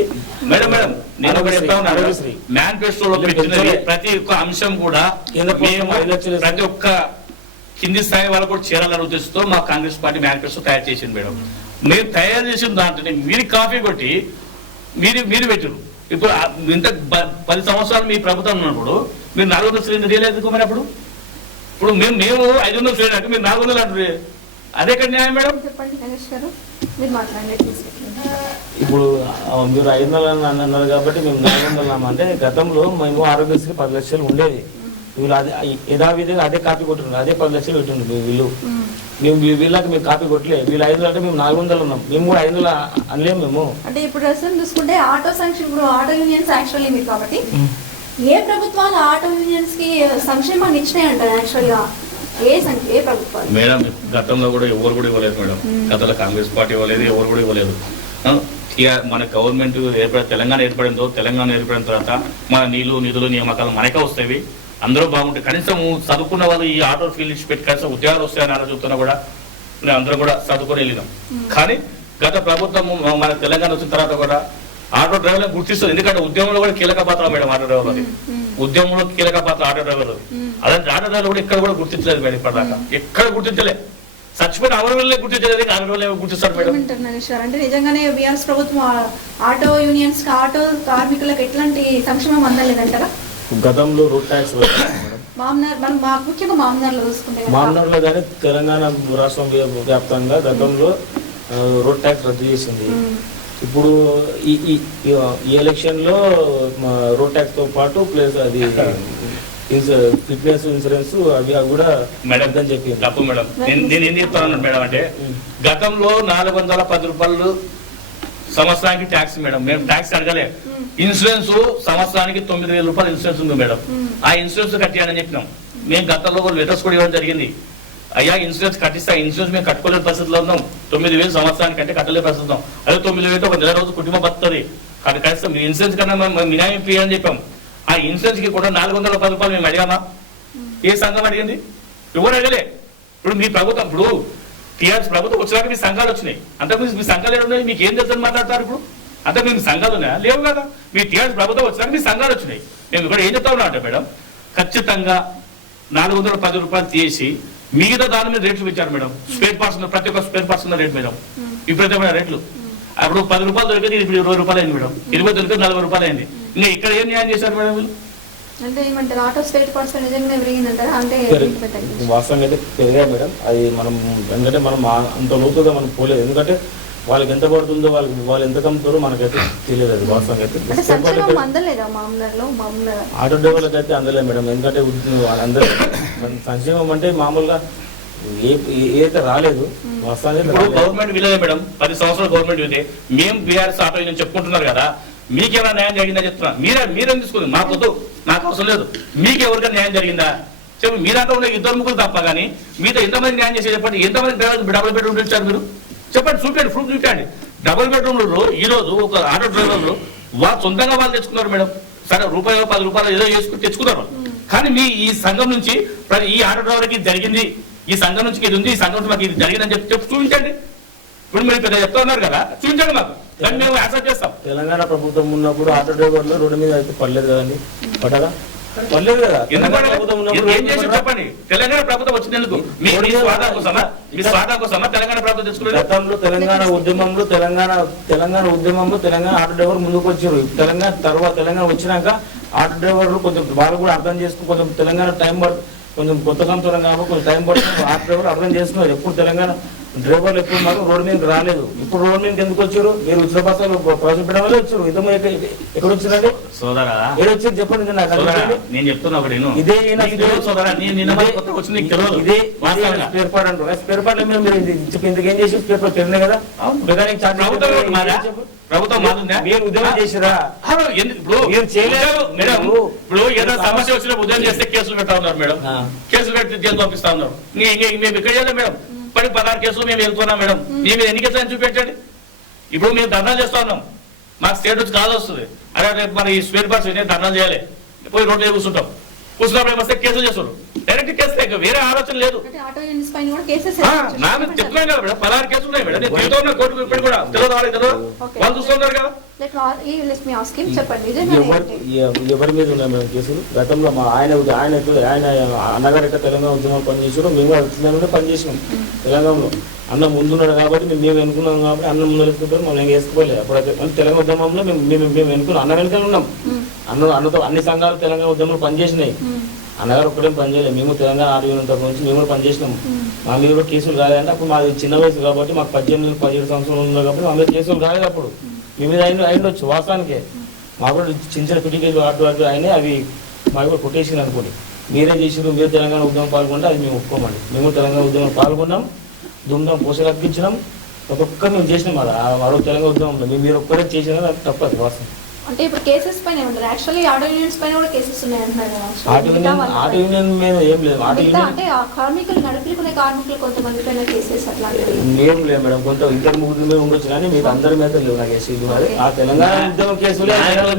మేడం మేడం నేను మేనిఫెస్టోలో పెట్టినది ప్రతి ఒక్క అంశం కూడా ప్రతి ఒక్క కింది స్థాయి వాళ్ళకు కూడా చేరాలనే ఉద్దేశంతో మా కాంగ్రెస్ పార్టీ మేనిఫెస్టో తయారు చేసింది మేడం. మీరు తయారు చేసిన దాంట్లో మీరు కాపీ కొట్టి మీరు పెట్టారు. ఇప్పుడు ఇంత 10 సంవత్సరాలు మీ ప్రభుత్వం ఉన్నప్పుడు మీరు 400 సిలిండర్ రియలేదు మరి ఇప్పుడు మేము 500 సిలిండర్ మీరు 400 అంటారు. అదే కదా న్యాయం మేడం? ఇప్పుడు మీరు 500 అన్నారు కాబట్టి మేము 400 అంటే గతంలో మేము ఆరోగ్యశ్రీ 10 లక్షలు ఉండేది. వీళ్ళు అదే యథావిధిగా అదే కాపీ కొట్టిండ్రు. అదే 10 లక్షలు పెట్టిండ్రు వీళ్ళు. మేము వీళ్ళకి మేము కాపీ కొట్టలే. వీళ్ళు 500 అంటే మేము 400 ఉన్నాం. మేము కూడా 500 అనలేము. మేము అంటే ఇప్పుడు చూసుకుంటే ఆటో సంక్షేమ ఇప్పుడు ఆటో యూనియన్స్ యాక్చువల్లీ మీరు కాబట్టి ఏ ప్రభుత్వాలు ఆటో యూనియన్స్ కి సంక్షేమాన్ని ఇచ్చినాయి అంటారు? యాక్చువల్ గా ఏ ప్రభుత్వాలు మేడం గతంలో కూడా ఎవరు కూడా ఇవ్వలేదు మేడం. గతంలో కాంగ్రెస్ పార్టీ ఇవ్వలేదు, ఎవరు కూడా ఇవ్వలేదు. మన గవర్నమెంట్ తెలంగాణ ఏర్పడిందో తెలంగాణ ఏర్పడిన తర్వాత మన నిధులు నియామకాలు మనకే వస్తాయి. అందరూ బాగుంటాయి. కనీసం చదువుకున్న వాళ్ళు ఈ ఆటో ఫీల్డ్ ఇచ్చి పెట్టి కనీసం ఉద్యోగాలు వస్తాయని ఆలోచిస్తున్నా కూడా అందరూ కూడా చదువుకొని వెళ్ళినాం. కానీ గత ప్రభుత్వం మన తెలంగాణ వచ్చిన తర్వాత కూడా ఆటో డ్రైవర్లను గుర్తిస్తుంది. ఎందుకంటే ఉద్యమంలో కూడా కీలక పాత్ర మేడం ఆటో డ్రైవర్లు. ఉద్యమంలో కీలక పాత్ర ఆటో డ్రైవర్లు. అలాంటి ఆటో డ్రైవర్లు కూడా ఇక్కడ కూడా గుర్తించలేదు మేడం. ఇప్పటిదాకా ఎక్కడ గుర్తించలేదు. చచ్చిపోయిన అమరవీరులే గుర్తించలేదు. అమరవీరులే గుర్తిస్తారు మేడం. అంటే నిజంగానే బీఆర్ఎస్ ప్రభుత్వం ఆటో యూనియన్స్ ఆటో కార్మికులకు ఎట్లాంటి సంక్షేమం అందలేదంటారా? గతంలో రోడ్ ట్యాక్స్ మామనార్లో కానీ తెలంగాణ రాష్ట్రం వ్యాప్తంగా గతంలో రోడ్ ట్యాక్స్ రద్దు చేసింది. ఇప్పుడు ఈ ఎలక్షన్ లో రోడ్ ట్యాక్స్ తో పాటు ప్లస్ అది ఫిట్నెస్ ఇన్సూరెన్స్ అవి కూడా మేడం చెప్పి తప్పు మేడం. నేను ఏం చెప్తాను మేడం అంటే గతంలో 410 రూపాయలు సంవత్సరానికి ట్యాక్స్ మేడం. మేము ట్యాక్స్ అడగలే. ఇన్సూరెన్స్ సంవత్సరానికి 9,000 రూపాయలు ఇన్సూరెన్స్ ఉంది మేడం. ఆ ఇన్సూరెన్స్ కట్టాలని చెప్పినాం. మేము గతంలో లెటర్స్ కూడా ఇవ్వడం జరిగింది. అయ్యా ఇన్సూరెన్స్ కట్టిస్తా. ఇన్సూరెన్స్ మేము కట్టుకోలేని పరిస్థితిలో ఉన్నాం. 9,000 సంవత్సరానికి అంటే కట్టలే పరిస్థితి ఉన్నాం. అదే 9,000 ఒక నెల రోజు కుటుంబం బతుకుతుంది. కనీసం ఇన్సూరెన్స్ కన్నా మేము మినాయం అని చెప్పాం. ఆ ఇన్సూరెన్స్ కి కూడా 410 రూపాయలు మేము అడిగామా? ఏ సంఘం అడిగింది? ఎవరు అడగలే. ఇప్పుడు మీ ప్రభుత్వం ఇప్పుడు టీఆర్ఎస్ ప్రభుత్వం వచ్చాక మీ సంఘాలు వచ్చినాయి. అంతకుముందు మీ సంఘాలు ఏడున్నాయి? మీకు ఏం తెలుసు మాట్లాడతారు ఇప్పుడు? అంతే మీ సంఘాలు ఉన్నాయా? లేవు కదా. మీ టీఆర్ఎస్ ప్రభుత్వం వచ్చాక మీ సంఘాలు వచ్చినాయి. మేము ఇక్కడ ఏం చెప్తా ఉన్నా అంటే మేడం ఖచ్చితంగా 410 రూపాయలు తీసి మిగతా దాని మీద రేట్లు పెంచారు మేడం. స్పేర్ పార్ట్స్ ప్రతి ఒక్క స్పేర్ పార్ట్స్ రేట్ మేడం. విపరీతమైన రేట్లు. అప్పుడు 10 రూపాయలు దొరికింది, ఇప్పుడు 20 రూపాయలు అయింది మేడం. 20 దొరికింది 40 రూపాయలు అయింది. ఇంకా ఇక్కడ ఏం న్యాయం చేశారు మేడం వీళ్ళు? అంటే ఏమంటారు ఆటో స్పేర్ పార్ట్స్ నిజంగా పెరిగిందంటారా? అంటే వాస్తవంగా అయితే పెరిగాయి మేడం. అది మనం ఎందుకంటే మనం అంత లోతుగా మనం పోలేదు. ఎందుకంటే వాళ్ళకి ఎంత పడుతుందో వాళ్ళు ఎంత కమ్ముతారో మనకైతే తెలియదు. అది వాస్తవంగా అయితే ఆటో డ్రైవర్లకు అయితే అందలేదు మేడం. ఎందుకంటే అందరూ సంక్షేమం అంటే మామూలుగా ఏదైతే రాలేదు. Government విలేదు madam. 10 సంవత్సరాలు గవర్నమెంట్ విదే. మేము బీఆర్ఎస్ ఆటో యూనియన్ చెప్పుకుంటున్నారు కదా. మీకేమైనా న్యాయం జరిగిందా చెప్తున్నా. మీరేం తీసుకుంది? మాకొద్దు, నాకు అవసరం లేదు. మీకు ఎవరికైనా న్యాయం జరిగిందా చెప్పండి. మీ దాంట్లో ఉన్న 2 ముగ్గురు తప్ప కానీ మీతో ఎంతమంది న్యాయం చేసి చెప్పండి. ఎంతమంది డబుల్ బెడ్రూమ్ ఇచ్చారు మీరు చెప్పండి. చూపండి, ప్రూఫ్ చూపండి. డబుల్ బెడ్రూమ్లో ఈ రోజు ఒక ఆటో డ్రైవర్లు వాళ్ళు సొంతంగా వాళ్ళు తెచ్చుకున్నారు మేడం. సరే రూపాయలు 10 రూపాయలు ఏదో చేసుకుని తెచ్చుకున్నారు. కానీ మీ ఈ సంఘం నుంచి ఈ ఆటో డ్రైవర్కి జరిగింది, ఈ సంఘం నుంచి ఇది ఉంది, ఈ సంఘం నుంచి మాకు ఇది జరిగిందని చెప్పి చూపించండి. ఇప్పుడు మీరు పెద్ద చెప్తా ఉన్నారు కదా, చూపించండి మాకు, దాన్ని మేము యాక్సెప్ట్ చేస్తాం. తెలంగాణ ప్రభుత్వం ఉన్నప్పుడు ఆటో డ్రైవర్లు రోడ్డు మీద అయితే పడలేదు కదండి, పడ్డారా? పడలేదు కదా. ఏం చేసి చెప్పండి. తెలంగాణ ప్రభుత్వం వచ్చినందుకు మీ స్వార్థం కోసమా, మీ స్వార్థం కోసమా తెలంగాణ ప్రభుత్వం తెచ్చుకున్నారు? గతంలో తెలంగాణ ఉద్యమంలో తెలంగాణ ఆటో డ్రైవర్ ముందుకు వచ్చారు. తెలంగాణ వచ్చినాక ఆటో డ్రైవర్లు కొంచెం వాళ్ళు కూడా అర్థం చేసుకుని కొంచెం తెలంగాణ టైం పడుతుంది, కొంచెం కొత్త సంవత్సరం కాబట్టి కొంచెం టైం పడుతుంది. ఆటో డ్రైవర్ అర్థం చేస్తున్నారు. ఎప్పుడు తెలంగాణ డ్రైవర్లు ఎప్పుడు మాత్రం రోడ్డు మీదకి రాలేదు. ఇప్పుడు రోడ్డు మీదకి ఎందుకు వచ్చారు? మీరు ఉచిత బస్సులు ప్రవేశపెట్టడం వల్ల వచ్చారు. ఇంతకు ఎక్కడ వచ్చిందండి సోదరా? ఏడు వచ్చారు చెప్పండి. నేను చెప్తున్నా ఒకటి ఇదే సోదరా, ఇదే స్పేర్ పార్ట్ అంటారు. స్పేర్ పార్ట్ మీరు ఇంతకు ఏం చేసి స్పేర్ పార్ట్ తెలియదు కదా. మెకానిక్ ఛార్జ్ ప్రభుత్వం మీరు ఉద్యోగం చేసిరా? మీరు చేయలేదు మేడం. ఇప్పుడు ఏదో సమస్య వచ్చిన ఉద్యోగం చేస్తే కేసులు పెడతా ఉన్నారు మేడం, కేసులు పెట్టి జైలు పంపిస్తా ఉన్నారు. మేము ఇక్కడ చేయలేదు మేడం, 16 కేసులు మేము వెళ్తున్నాం మేడం. మేము ఎన్ని కేసులు అని చూపెట్టండి. ఇప్పుడు మేము ధర్నాలు చేస్తా ఉన్నాం, మాకు స్టేట్ నుంచి కాల్ వస్తుంది. అదే రేపు మన ఈ స్పేర్ పార్ట్స్ ధర్నాలు చేయాలి, పోయి రోడ్లు కూర్చుంటాం. కూర్చున్నప్పుడు ఏమొస్తే కేసులు చేస్తారు, డైరెక్ట్ కేసు, వేరే ఆలోచన లేదు. నాకు చెప్తున్నాను కదా మేడం, 16 కేసులు ఉన్నాయి మేడం. నేను తిరుగుతూ ఉన్నా కోర్టుకు ఇప్పుడు కూడా, తెలియదు వాళ్ళకి తెలియదు, వాళ్ళు చూస్తున్నారు కదా. ఎవరి మీద ఉన్నాయి మేడం కేసులు? గతంలో మా ఆయన అన్నగారు ఎక్కడ తెలంగాణ ఉద్యమాలు పనిచేసారు, మేము కూడా పనిచేసినాం తెలంగాణలో. అన్న ముందున్నాడు కాబట్టి మేము ఎన్నుకున్నాం కాబట్టి అన్న ముందు వేసుకుంటారు, మనం ఏం వేసుకోలేదు. అప్పుడైతే తెలంగాణ ఉద్యమంలో మేము ఎన్నుకున్నాం, అన్న వెనుకనే ఉన్నాం. అన్నతో అన్ని సంఘాలు తెలంగాణ ఉద్యమంలో పనిచేసినాయి. అన్నగారు ఒక్కడే పనిచేయలేదు, మేము తెలంగాణ ఆర్యూ తరఫు నుంచి మేము కూడా పనిచేసినాం. మా మీద కూడా కేసులు కాలేదంటే అప్పుడు మాది చిన్న వయసు కాబట్టి, మాకు 18-17 సంవత్సరాలు ఉంది కాబట్టి మా మీద కేసులు కాలేదు. అప్పుడు మీ మీద అయిండొచ్చు వాస్తవానికి. మాకు కూడా చిన్న పిటికేలు ఆటో అయినాయి, అవి మాకు కూడా కొట్టేసింది అనుకోండి. మీరే చేసిరు, మీరు తెలంగాణ ఉద్యమం పాల్గొంటే అది మేము ఒప్పుకోమండి. మేము తెలంగాణ ఉద్యమం పాల్గొన్నాం, దుమ్దాం పోషలు అర్పించినాం, ఒక్కొక్కరు మేము చేసినాం. మరో తెలంగాణ ఉద్యమంలో మీరు ఒక్కరే చేసినా అది తప్పదు వాస్తవం. అంటే ఇప్పుడు కేసెస్ పైన ఉంటారు. యాక్చువల్లీ ఆటో యూనియన్స్ పైన కూడా కేసెస్ ఉన్నాయి అంటున్నారు కదా. ఆటో యూనియన్ మీద ఏం లేదు. అంటే ఆ కార్మికులు నడుపుకునే కార్మికులు కొంతమంది పైన కేసెస్ అట్లాంటివి ఏం లేదు మేడం. కొంత ఇద్దరు ముగ్గురు మీద ఉండొచ్చు కానీ మీకు అందరి మీద లేవు నా కేసులు. మరి ఆ తెలంగాణ ఉద్యమం కేసులు నాయకుల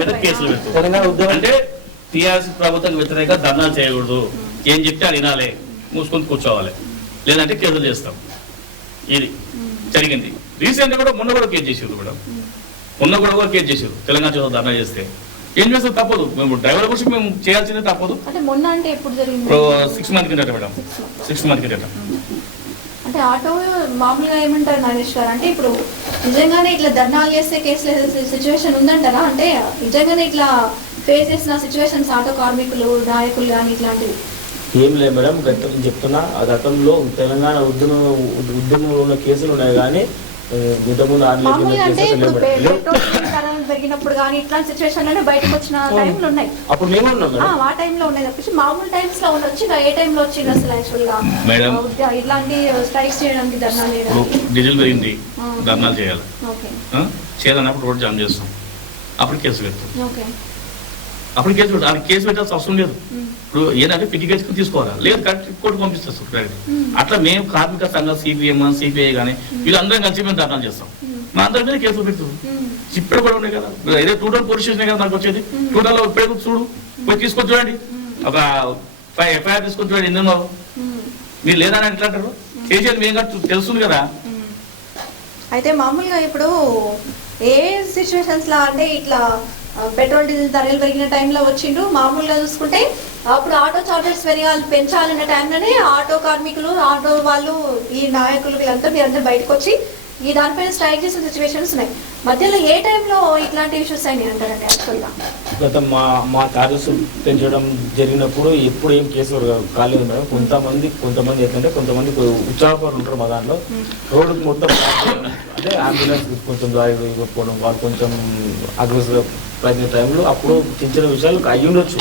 మీద కేసులు పెడతారు. తెలంగాణ ఉద్యమం అంటే టీఆర్ఎస్ ప్రభుత్వం వ్యతిరేక ధర్నాలు చేయకూడదు, ఏం చెప్తే అది వినాలి, మూసుకొని కూర్చోవాలి, లేదంటే కేసులు చేస్తాం. ఇది జరిగింది. రీసెంట్ కూడా మొన్న కూడా కేసు చేసారు మేడం, మొన్న కూడా కేసు చేసారు. తెలంగాణ చోట ధర్నా చేస్తే ఏం చేస్తే తప్పదు. మేము డ్రైవర్ గురించి మేము చేయాల్సిందే తప్పదు. అంటే మొన్న అంటే ఎప్పుడు జరిగింది? 6 మంత్ కిందట మేడం, 6 మంత్ కిందట. అంటే ఆటో మామూలుగా ఏమంటారు నరేష్ గారు, అంటే ఇప్పుడు నిజంగానే ఇట్లా ధర్నాలు చేస్తే కేసులు సిచ్యువేషన్ ఉందంటారా? అంటే నిజంగానే ఇట్లా ఫేస్ చేసిన సిచ్యువేషన్స్ ఆటో కార్మికులు నాయకులు కానీ ఇట్లాంటివి ఏం లేదు మేడం. చెప్తున్నా ఆ గతంలో తెలంగాణ ఉద్యమంలో ఉన్న కేసులు ఉన్నాయి కానీ పెరిగినప్పుడు కానీ ఇట్లాంటి సిచ్యువేషన్ లోనే బయటకు వచ్చిన టైంలు ఉన్నాయి. అప్పుడు మేము ఉన్నాం ఆ టైంలో ఉన్నాయి తప్పించి మామూలు టైమ్స్ లో వచ్చి ఏ టైంలో వచ్చింది అసలు యాక్చువల్ గా ఇట్లాంటి స్ట్రైక్స్ చేయడానికి ధర్నాలు చేయడానికి? డీజిల్ పెరిగింది, ధర్నాలు చేయాలి, చేయాలన్నప్పుడు రోడ్ జామ్ చేస్తాం, అప్పుడు కేసు పెడతాం. అప్పుడు కేసు పెట్టాలి, కేసు పెట్టాల్సిన అవసరం లేదు. ఇప్పుడు ఏదంటే పిటికేసుకుని తీసుకోవాలా, లేదు కరెక్ట్ కోర్టు పంపిస్తారు డైరెక్ట్. అట్లా మేము కార్మిక సంఘం సిపిఎం సిపిఐ కానీ వీళ్ళందరం కలిసి మేము ధర్నాలు చేస్తాం. మా అందరి మీద కేసులు పెడుతుంది. ఇప్పుడు కూడా ఉన్నాయి కదా, ఏదో 2 పోలీస్ స్టేషన్ కదా మనకు వచ్చేది. 2లో ఇప్పుడే చూడు, పోయి తీసుకొని చూడండి, ఒక 5 FIR తీసుకొని చూడండి. ఎందులో మీరు లేదని ఎట్లా అంటారు? కేజీఎల్ మేము తెలుస్తుంది కదా. అయితే మామూలుగా ఇప్పుడు ఏ సిచ్యువేషన్స్ లా అంటే ఇట్లా పెట్రోల్ డీజిల్ ధరలు పెరిగిన టైంలో వచ్చిండ్రు. మామూలుగా చూసుకుంటే అప్పుడు ఆటో చార్జెస్ పెంచాలన్న టైంలోనే ఆటో కార్మికులు ఆటో వాళ్ళు ఈ నాయకులు వీళ్ళంతా మీరందరూ బయటకు వచ్చి ఈ దానిపైన స్ట్రైక్ చేసిన సిచ్యువేషన్స్ ఉన్నాయి. మధ్యలో ఏ టైంలో ఇట్లాంటి ఇష్యూస్ అయినాయి అంటారండి? యాక్చువల్గా గత మా చార్జెస్ పెంచడం జరిగినప్పుడు ఎప్పుడు ఏం కేసులు కాలేదు మేడం. కొంతమంది ఏంటంటే కొంతమంది ఉత్సాహపరులు ఉంటారు మా దాంట్లో. రోడ్డు మొత్తం అంటే అంబులెన్స్ కొంచెం దారి ఇవ్వకపోవడం, వాళ్ళు కొంచెం అగ్రెసివ్గా ప్రతి టైంలో అప్పుడు చిన్న విషయాలు అయ్యి ఉండొచ్చు.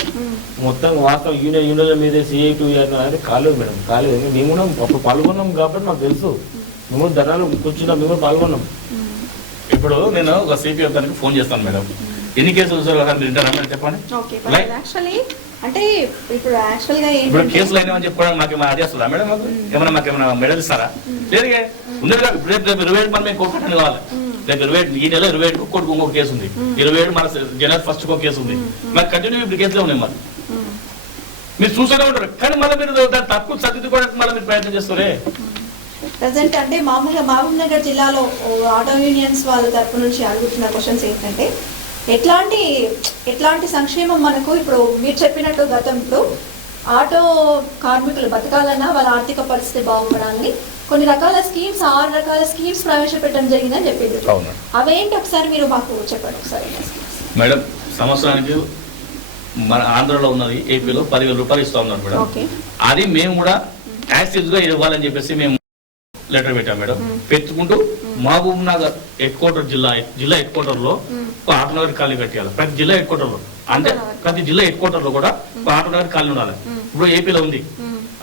మొత్తం వాస్తవం యూనియన్ల మీద CI2 అనేది కాలేదు మేడం, కాలేదు. మేము కూడా అప్పుడు పాల్గొన్నాం కాబట్టి మాకు తెలుసు. మేము ధర్నాలు కూర్చున్నాం, మేము పాల్గొన్నాం. ఇప్పుడు నేను ఒక సిపి దానికి ఫోన్ చేస్తాను మేడం, ఎన్ని కేసులు వింటారా మేడం చెప్పండి. అంటే ఇప్పుడు యాక్చువల్గా ఇప్పుడు కేసులు అయినామని చెప్పుకోవడానికి మాకు ఏమైనా అదేస్తుందా మేడం? మాకు ఏమైనా మెడల్ ఇస్తారా? లేదు ఉండదు. ఇప్పుడు 20,000 మంది మేము కోర్టు కావాలి, రేపు 27 ఈ నెల 27 కొడుకు ఇంకొక కేసు ఉంది, 27 మన జనవరి 1 ఒక కేసు ఉంది, మరి కంటిన్యూ ఇప్పుడు కేసులో ఉన్నాయి. మరి మీరు చూస్తూనే ఉంటారు, కానీ మళ్ళీ మీరు దాన్ని తప్పు సర్దిద్దుకోవడానికి మళ్ళీ మీరు ప్రయత్నం చేస్తారే. ప్రజెంట్ అంటే మామూలుగా మహబూబ్ నగర్ జిల్లాలో ఆటో యూనియన్స్ వాళ్ళ తరపు నుంచి అడుగుతున్న క్వశ్చన్స్ ఏంటంటే ఎట్లాంటి సంక్షేమం మనకు ఇప్పుడు మీరు చెప్పినట్టు గతంలో ఆటో కార్మికులు బతకాలన్నా వాళ్ళ ఆర్థిక పరిస్థితి బాగుపడాలని కొన్ని రకాల స్కీమ్స్ 6 రకాల స్కీమ్స్ ప్రవేశపెట్టడం జరిగిందని చెప్పింది. అవేంటి ఒకసారి మీరు మాకు చెప్పండి ఒకసారి. మేడం, సంవత్సరానికి మన ఆంధ్రలో ఉన్నది ఏపీలో 10,000 రూపాయలు ఇస్తా ఉన్నారు మేడం. అది మేము కూడా యాక్సిస్ గా ఇవ్వాలని చెప్పేసి మేము లెటర్ పెట్టాం మేడం. పెట్టుకుంటూ మహబూబ్ నగర్ హెడ్ క్వార్టర్ జిల్లా హెడ్ క్వార్టర్ లో ఆటో నగర్ కాలనీ కట్టాలి. ప్రతి జిల్లా హెడ్ క్వార్టర్ లో, అంటే ప్రతి జిల్లా హెడ్ క్వార్టర్ లో కూడా ఆటో నగర్ కాలనీ ఉండాలి. ఇప్పుడు ఏపీలో ఉంది,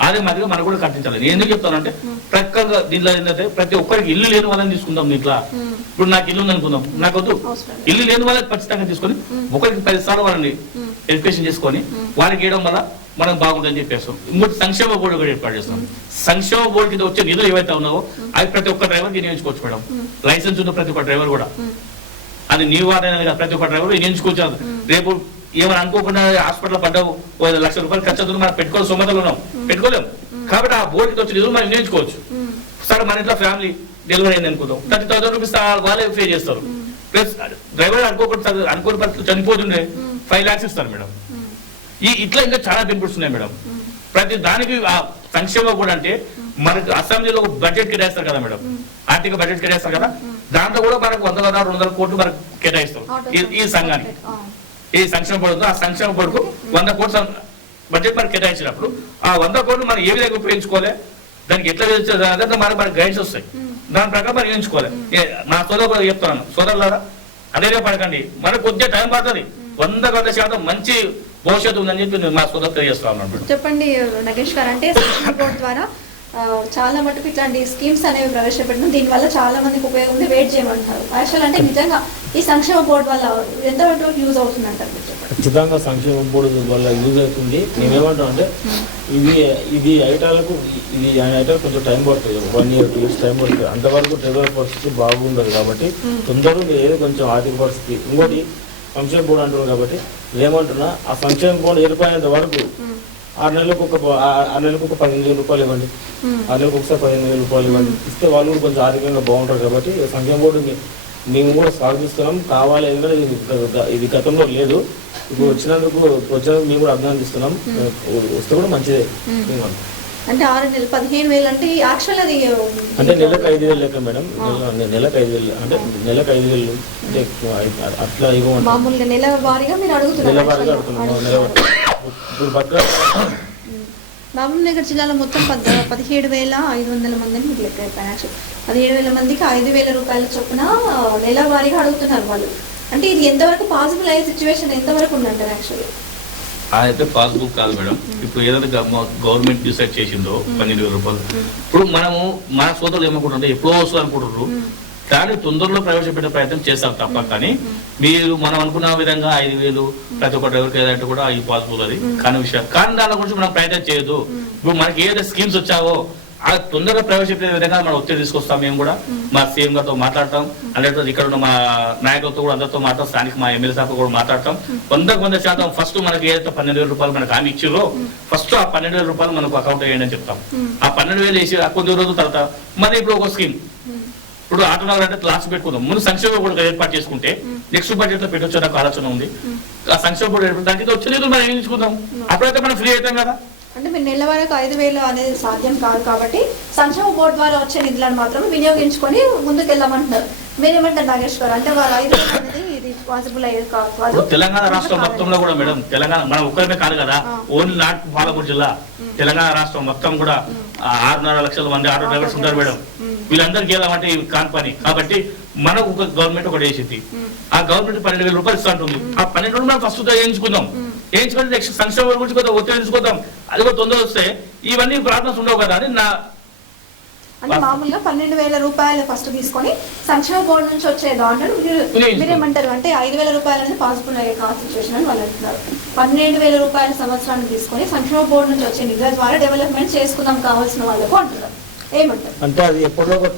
అదే మాదిరిగా మనకు కూడా కట్టించాలి. నేను ఎందుకు చెప్తానంటే ప్రక్కగా దీంట్లో ఏంటంటే ప్రతి ఒక్కరికి ఇల్లు లేని వాళ్ళని తీసుకుందాం. దీంట్లో ఇప్పుడు నాకు ఇల్లు ఉంది అనుకుందాం, నాకు వద్దు, ఇల్లు లేని వాళ్ళకి ఖచ్చితంగా తీసుకొని ఒకరికి 10 సార్లు వాళ్ళని ఎడ్యుకేషన్ చేసుకొని వారికి వేయడం వల్ల మనం బాగుంటుందని చెప్పేస్తాం. ఇంకోటి సంక్షేమ బోర్డు కూడా ఏర్పాటు చేస్తాం. సంక్షేమ బోర్డు కింద వచ్చే నిధులు ఏవైతే ఉన్నావో అవి ప్రతి ఒక్క డ్రైవర్ వినియోగించుకోవచ్చు మేడం. లైసెన్స్ ఉన్న ప్రతి ఒక్క డ్రైవర్ కూడా, అది నీ వారైనా ప్రతి ఒక్క డ్రైవర్ వినియోగించుకోవచ్చు. రేపు ఏమైనా అనుకోకుండా హాస్పిటల్ పడ్డావు, 1,00,000 రూపాయలు ఖర్చు అవుతుంది, మనం పెట్టుకోవాలి, సొమ్మతలు ఉన్నాం, పెట్టుకోలేము. కాబట్టి ఆ బోర్డుకి వచ్చే నిధులు మనం వినియోగించుకోవచ్చు. సరే మన ఇంట్లో ఫ్యామిలీ డెలివరీ అయింది అనుకుందాం, 30,000 రూపీస్ వాళ్ళే పే చేస్తారు. ప్లస్ డ్రైవర్ అనుకోని పరిస్థితులు చనిపోతుండే 5 lakhs ఇస్తారు మేడం. ఇట్లా ఇంకా చాలా బెనిఫిట్స్ ఉన్నాయి మేడం. ప్రతి దానికి సంక్షేమం కూడా అంటే మనకు అసెంబ్లీలో బడ్జెట్ కేటాయిస్తారు కదా మేడం, ఆర్థిక బడ్జెట్ కేటాయిస్తారు కదా, దాంట్లో కూడా మనకు 100-200 కోట్లు మనకు కేటాయిస్తాం. ఈ సంఘానికి ఈ సంక్షేమ బోర్డు, ఆ సంక్షేమ బోర్డుకు 100 కోట్లు బడ్జెట్ మనకు కేటాయించినప్పుడు ఆ 100 కోట్లు మనం ఏ విధంగా ఉపయోగించుకోవాలి, దానికి ఎట్లా మనకు గైడ్స్ వస్తాయి, దాని ప్రకారం మనం వేయించుకోవాలి. నా సోదరు కూడా చెప్తాను, సోదరులారా అదే పడకండి, మనకు కొద్దిగా టైం పడుతుంది, 100% మంచి భవిష్యత్తు ఉందని చెప్పి మా సోదరు తెలియజేస్తా ఉన్నాను. చెప్పండి నగేష్ గారు, అంటే సంక్షేమ బోర్డు ద్వారా చాలా మటుకు ఇట్లాంటి స్కీమ్స్ అనేవి ప్రవేశపెట్టడం, దీనివల్ల చాలా మందికి ఉపయోగం ఉంది, వెయిట్ చేయమంటారు. యాక్చువల్ అంటే నిజంగా ఈ సంక్షేమ బోర్డు వల్ల ఎంతవరకు యూజ్ అవుతుంది అంటారు? ఖచ్చితంగా సంక్షేమ బోర్డు వల్ల యూజ్ అవుతుంది. మేమేమంటాం అంటే ఇది ఐటాలకు కొంచెం టైం పడుతుంది, 1 year 2 years టైం పడుతుంది. అంతవరకు డ్రైవర్ పరిస్థితి బాగుండదు కాబట్టి తొందరగా ఏదో కొంచెం ఆర్థిక పరిస్థితి. ఇంకోటి సంక్షేమ బోర్డు అంటున్నారు కాబట్టి ఏమంటున్నా, ఆ సంక్షేమ బోర్డు ఏర్పడినంత వరకు 6 నెలలకు ఒక 15,000 రూపాయలు ఇవ్వండి, 6 నెలలకు ఒకసారి 15,000 రూపాయలు ఇవ్వండి, ఇస్తే వాళ్ళు కూడా కొంచెం ఆర్థికంగా బాగుంటారు. కాబట్టి సంక్షేమ బోర్డు మేము కూడా స్వాగతిస్తున్నాం. కావాలి, ఎందుకంటే ఇది గతంలో లేదు, ఇప్పుడు వచ్చినందుకు మేము కూడా అభినందిస్తున్నాం. వస్తే కూడా మంచిదే. అంటే 6 నెలలు 15,000 అంటే యాక్చువల్ అది అంటే నెలకు 5,000 లెక్క మేడం. నెలకు 5,000 అంటే నెలకు 5,000 అంటే అట్లా ఇవ్వమంటారు. మామూలుగా నెల వారీగా మీరు అడుగుతున్నారు. మహబూబ్ నగర్ జిల్లాలో మొత్తం 17,500 మందిని మీకు లెక్క అయిపోయాయి. యాక్చువల్ 17,000 మందికి 5,000 రూపాయల చొప్పున నెల వారీగా అడుగుతున్నారు వాళ్ళు. అంటే ఇది ఎంతవరకు పాసిబుల్ అయ్యే సిచ్యువేషన్ ఎంతవరకు ఉందంటారు? యాక్చువల్లీ అయితే పాస్బుక్ కాదు మేడం. ఇప్పుడు ఏదైతే గవర్నమెంట్ డిసైడ్ చేసిందో 12,000 రూపాయలు, ఇప్పుడు మనము మన సోదరులు ఏమనుకుంటుంటే ఎప్పుడో వస్తుంది అనుకుంటున్నారు, కానీ తొందరలో ప్రవేశపెట్టే ప్రయత్నం చేస్తాం తప్ప. కానీ మీరు మనం అనుకున్న విధంగా 5,000 ప్రతి ఒక్క డ్రైవర్కి ఏదంటే కూడా ఈ పాసిబుల్, అది కానీ విషయం. కానీ దాని గురించి మనం ప్రయత్నం చేయొద్దు. ఇప్పుడు మనకి ఏదైతే స్కీమ్స్ వచ్చావో ఆ తొందరగా ప్రవేశపెట్టే విధంగా మనం ఒత్తిడి తీసుకొస్తాం. మేము కూడా మా సీఎం గారితో మాట్లాడతాం, అంటే ఇక్కడ ఉన్న మా నాయకులతో కూడా అందరితో మాట్లాడతాం, స్థానిక మా ఎమ్మెల్యే సార్తో కూడా మాట్లాడతాం. 100% ఫస్ట్ మనకి ఏదైతే 12,000 రూపాయలు మనకు హామీ ఇచ్చిరో ఫస్ట్ ఆ 12,000 రూపాయలు మనకు అకౌంట్ వేయండి అని చెప్తాం. ఆ 12,000 వేసి కొద్ది రోజుల తర్వాత మరి ఇప్పుడు ఒక స్కీమ్, ఇప్పుడు ఆటో నగర్ అంటే క్లాస్ పెట్టుకుందాం, ముందు సంక్షేమ బోర్డు ఏర్పాటు చేసుకుంటే నెక్స్ట్ బడ్జెట్ లో పెట్టొచ్చు నాకు ఆలోచన ఉంది. ఆ సంక్షేమ బోర్డు ఏర్పాటు దానికి వచ్చే నిధులు మనం వేయించుకుందాం, అప్పుడైతే మనం ఫ్రీ అవుతాం కదా. అంటే మీరు నెల వరకు 5,000 అనేది సాధ్యం కాదు కాబట్టి సంక్షేమ బోర్డు ద్వారా వచ్చే నిధులను మాత్రం వినియోగించుకొని ముందుకు వెళ్ళామంటున్నారు. మీరేమంటారు నాగేష్ గారు? అంటే వారు 5,000 అనేది ఇది పాసిబుల్ అయ్యేది కాదు. తెలంగాణ రాష్ట్రం మొత్తంలో కూడా మేడం, తెలంగాణ మనం ఒక్కరిమే కాదు కదా, ఓన్లీ నాట్ పాలమూరు జిల్లా, తెలంగాణ రాష్ట్రం మొత్తం కూడా 6.5 లక్షల మంది ఆటో డ్రైవర్స్ ఉంటారు మేడం. వీళ్ళందరికీ వెళ్ళామంటే ఇవి కాని పని. కాబట్టి మనకు ఒక గవర్నమెంట్ ఒకటి వేసింది, ఆ గవర్నమెంట్ 12,000 రూపాయలు ఇస్తా ఉంటుంది. ఆ 12 మనం ఫస్ట్ వేయించుకుందాం, వేయించుకుంటే నెక్స్ట్ సంక్షేమ గురించి కొద్దిగా ఒత్తిడి తీసుకోదాం, అది కూడా తొందర వస్తే ఇవన్నీ ప్రాబ్లమ్స్ ఉండవు కదా అని నా. అంటే మామూలుగా 12,000 రూపాయలు ఫస్ట్ తీసుకొని సంక్షేమ బోర్డు నుంచి వచ్చే దాంట్లో మీరేమంటారు? అంటే 5,000 రూపాయలు అనేది పాసిబుల్ అయ్యే కాదు సిచ్యువేషన్ అని వాళ్ళు అంటున్నారు. 12,000 రూపాయల సంవత్సరాన్ని తీసుకొని సంక్షేమ బోర్డు నుంచి వచ్చే నిధుల ద్వారా డెవలప్మెంట్ చేసుకుందాం కావాల్సిన వాళ్ళకు అంటున్నారు. ఏమంటారు? అంటే అది ఎప్పుడో ఒక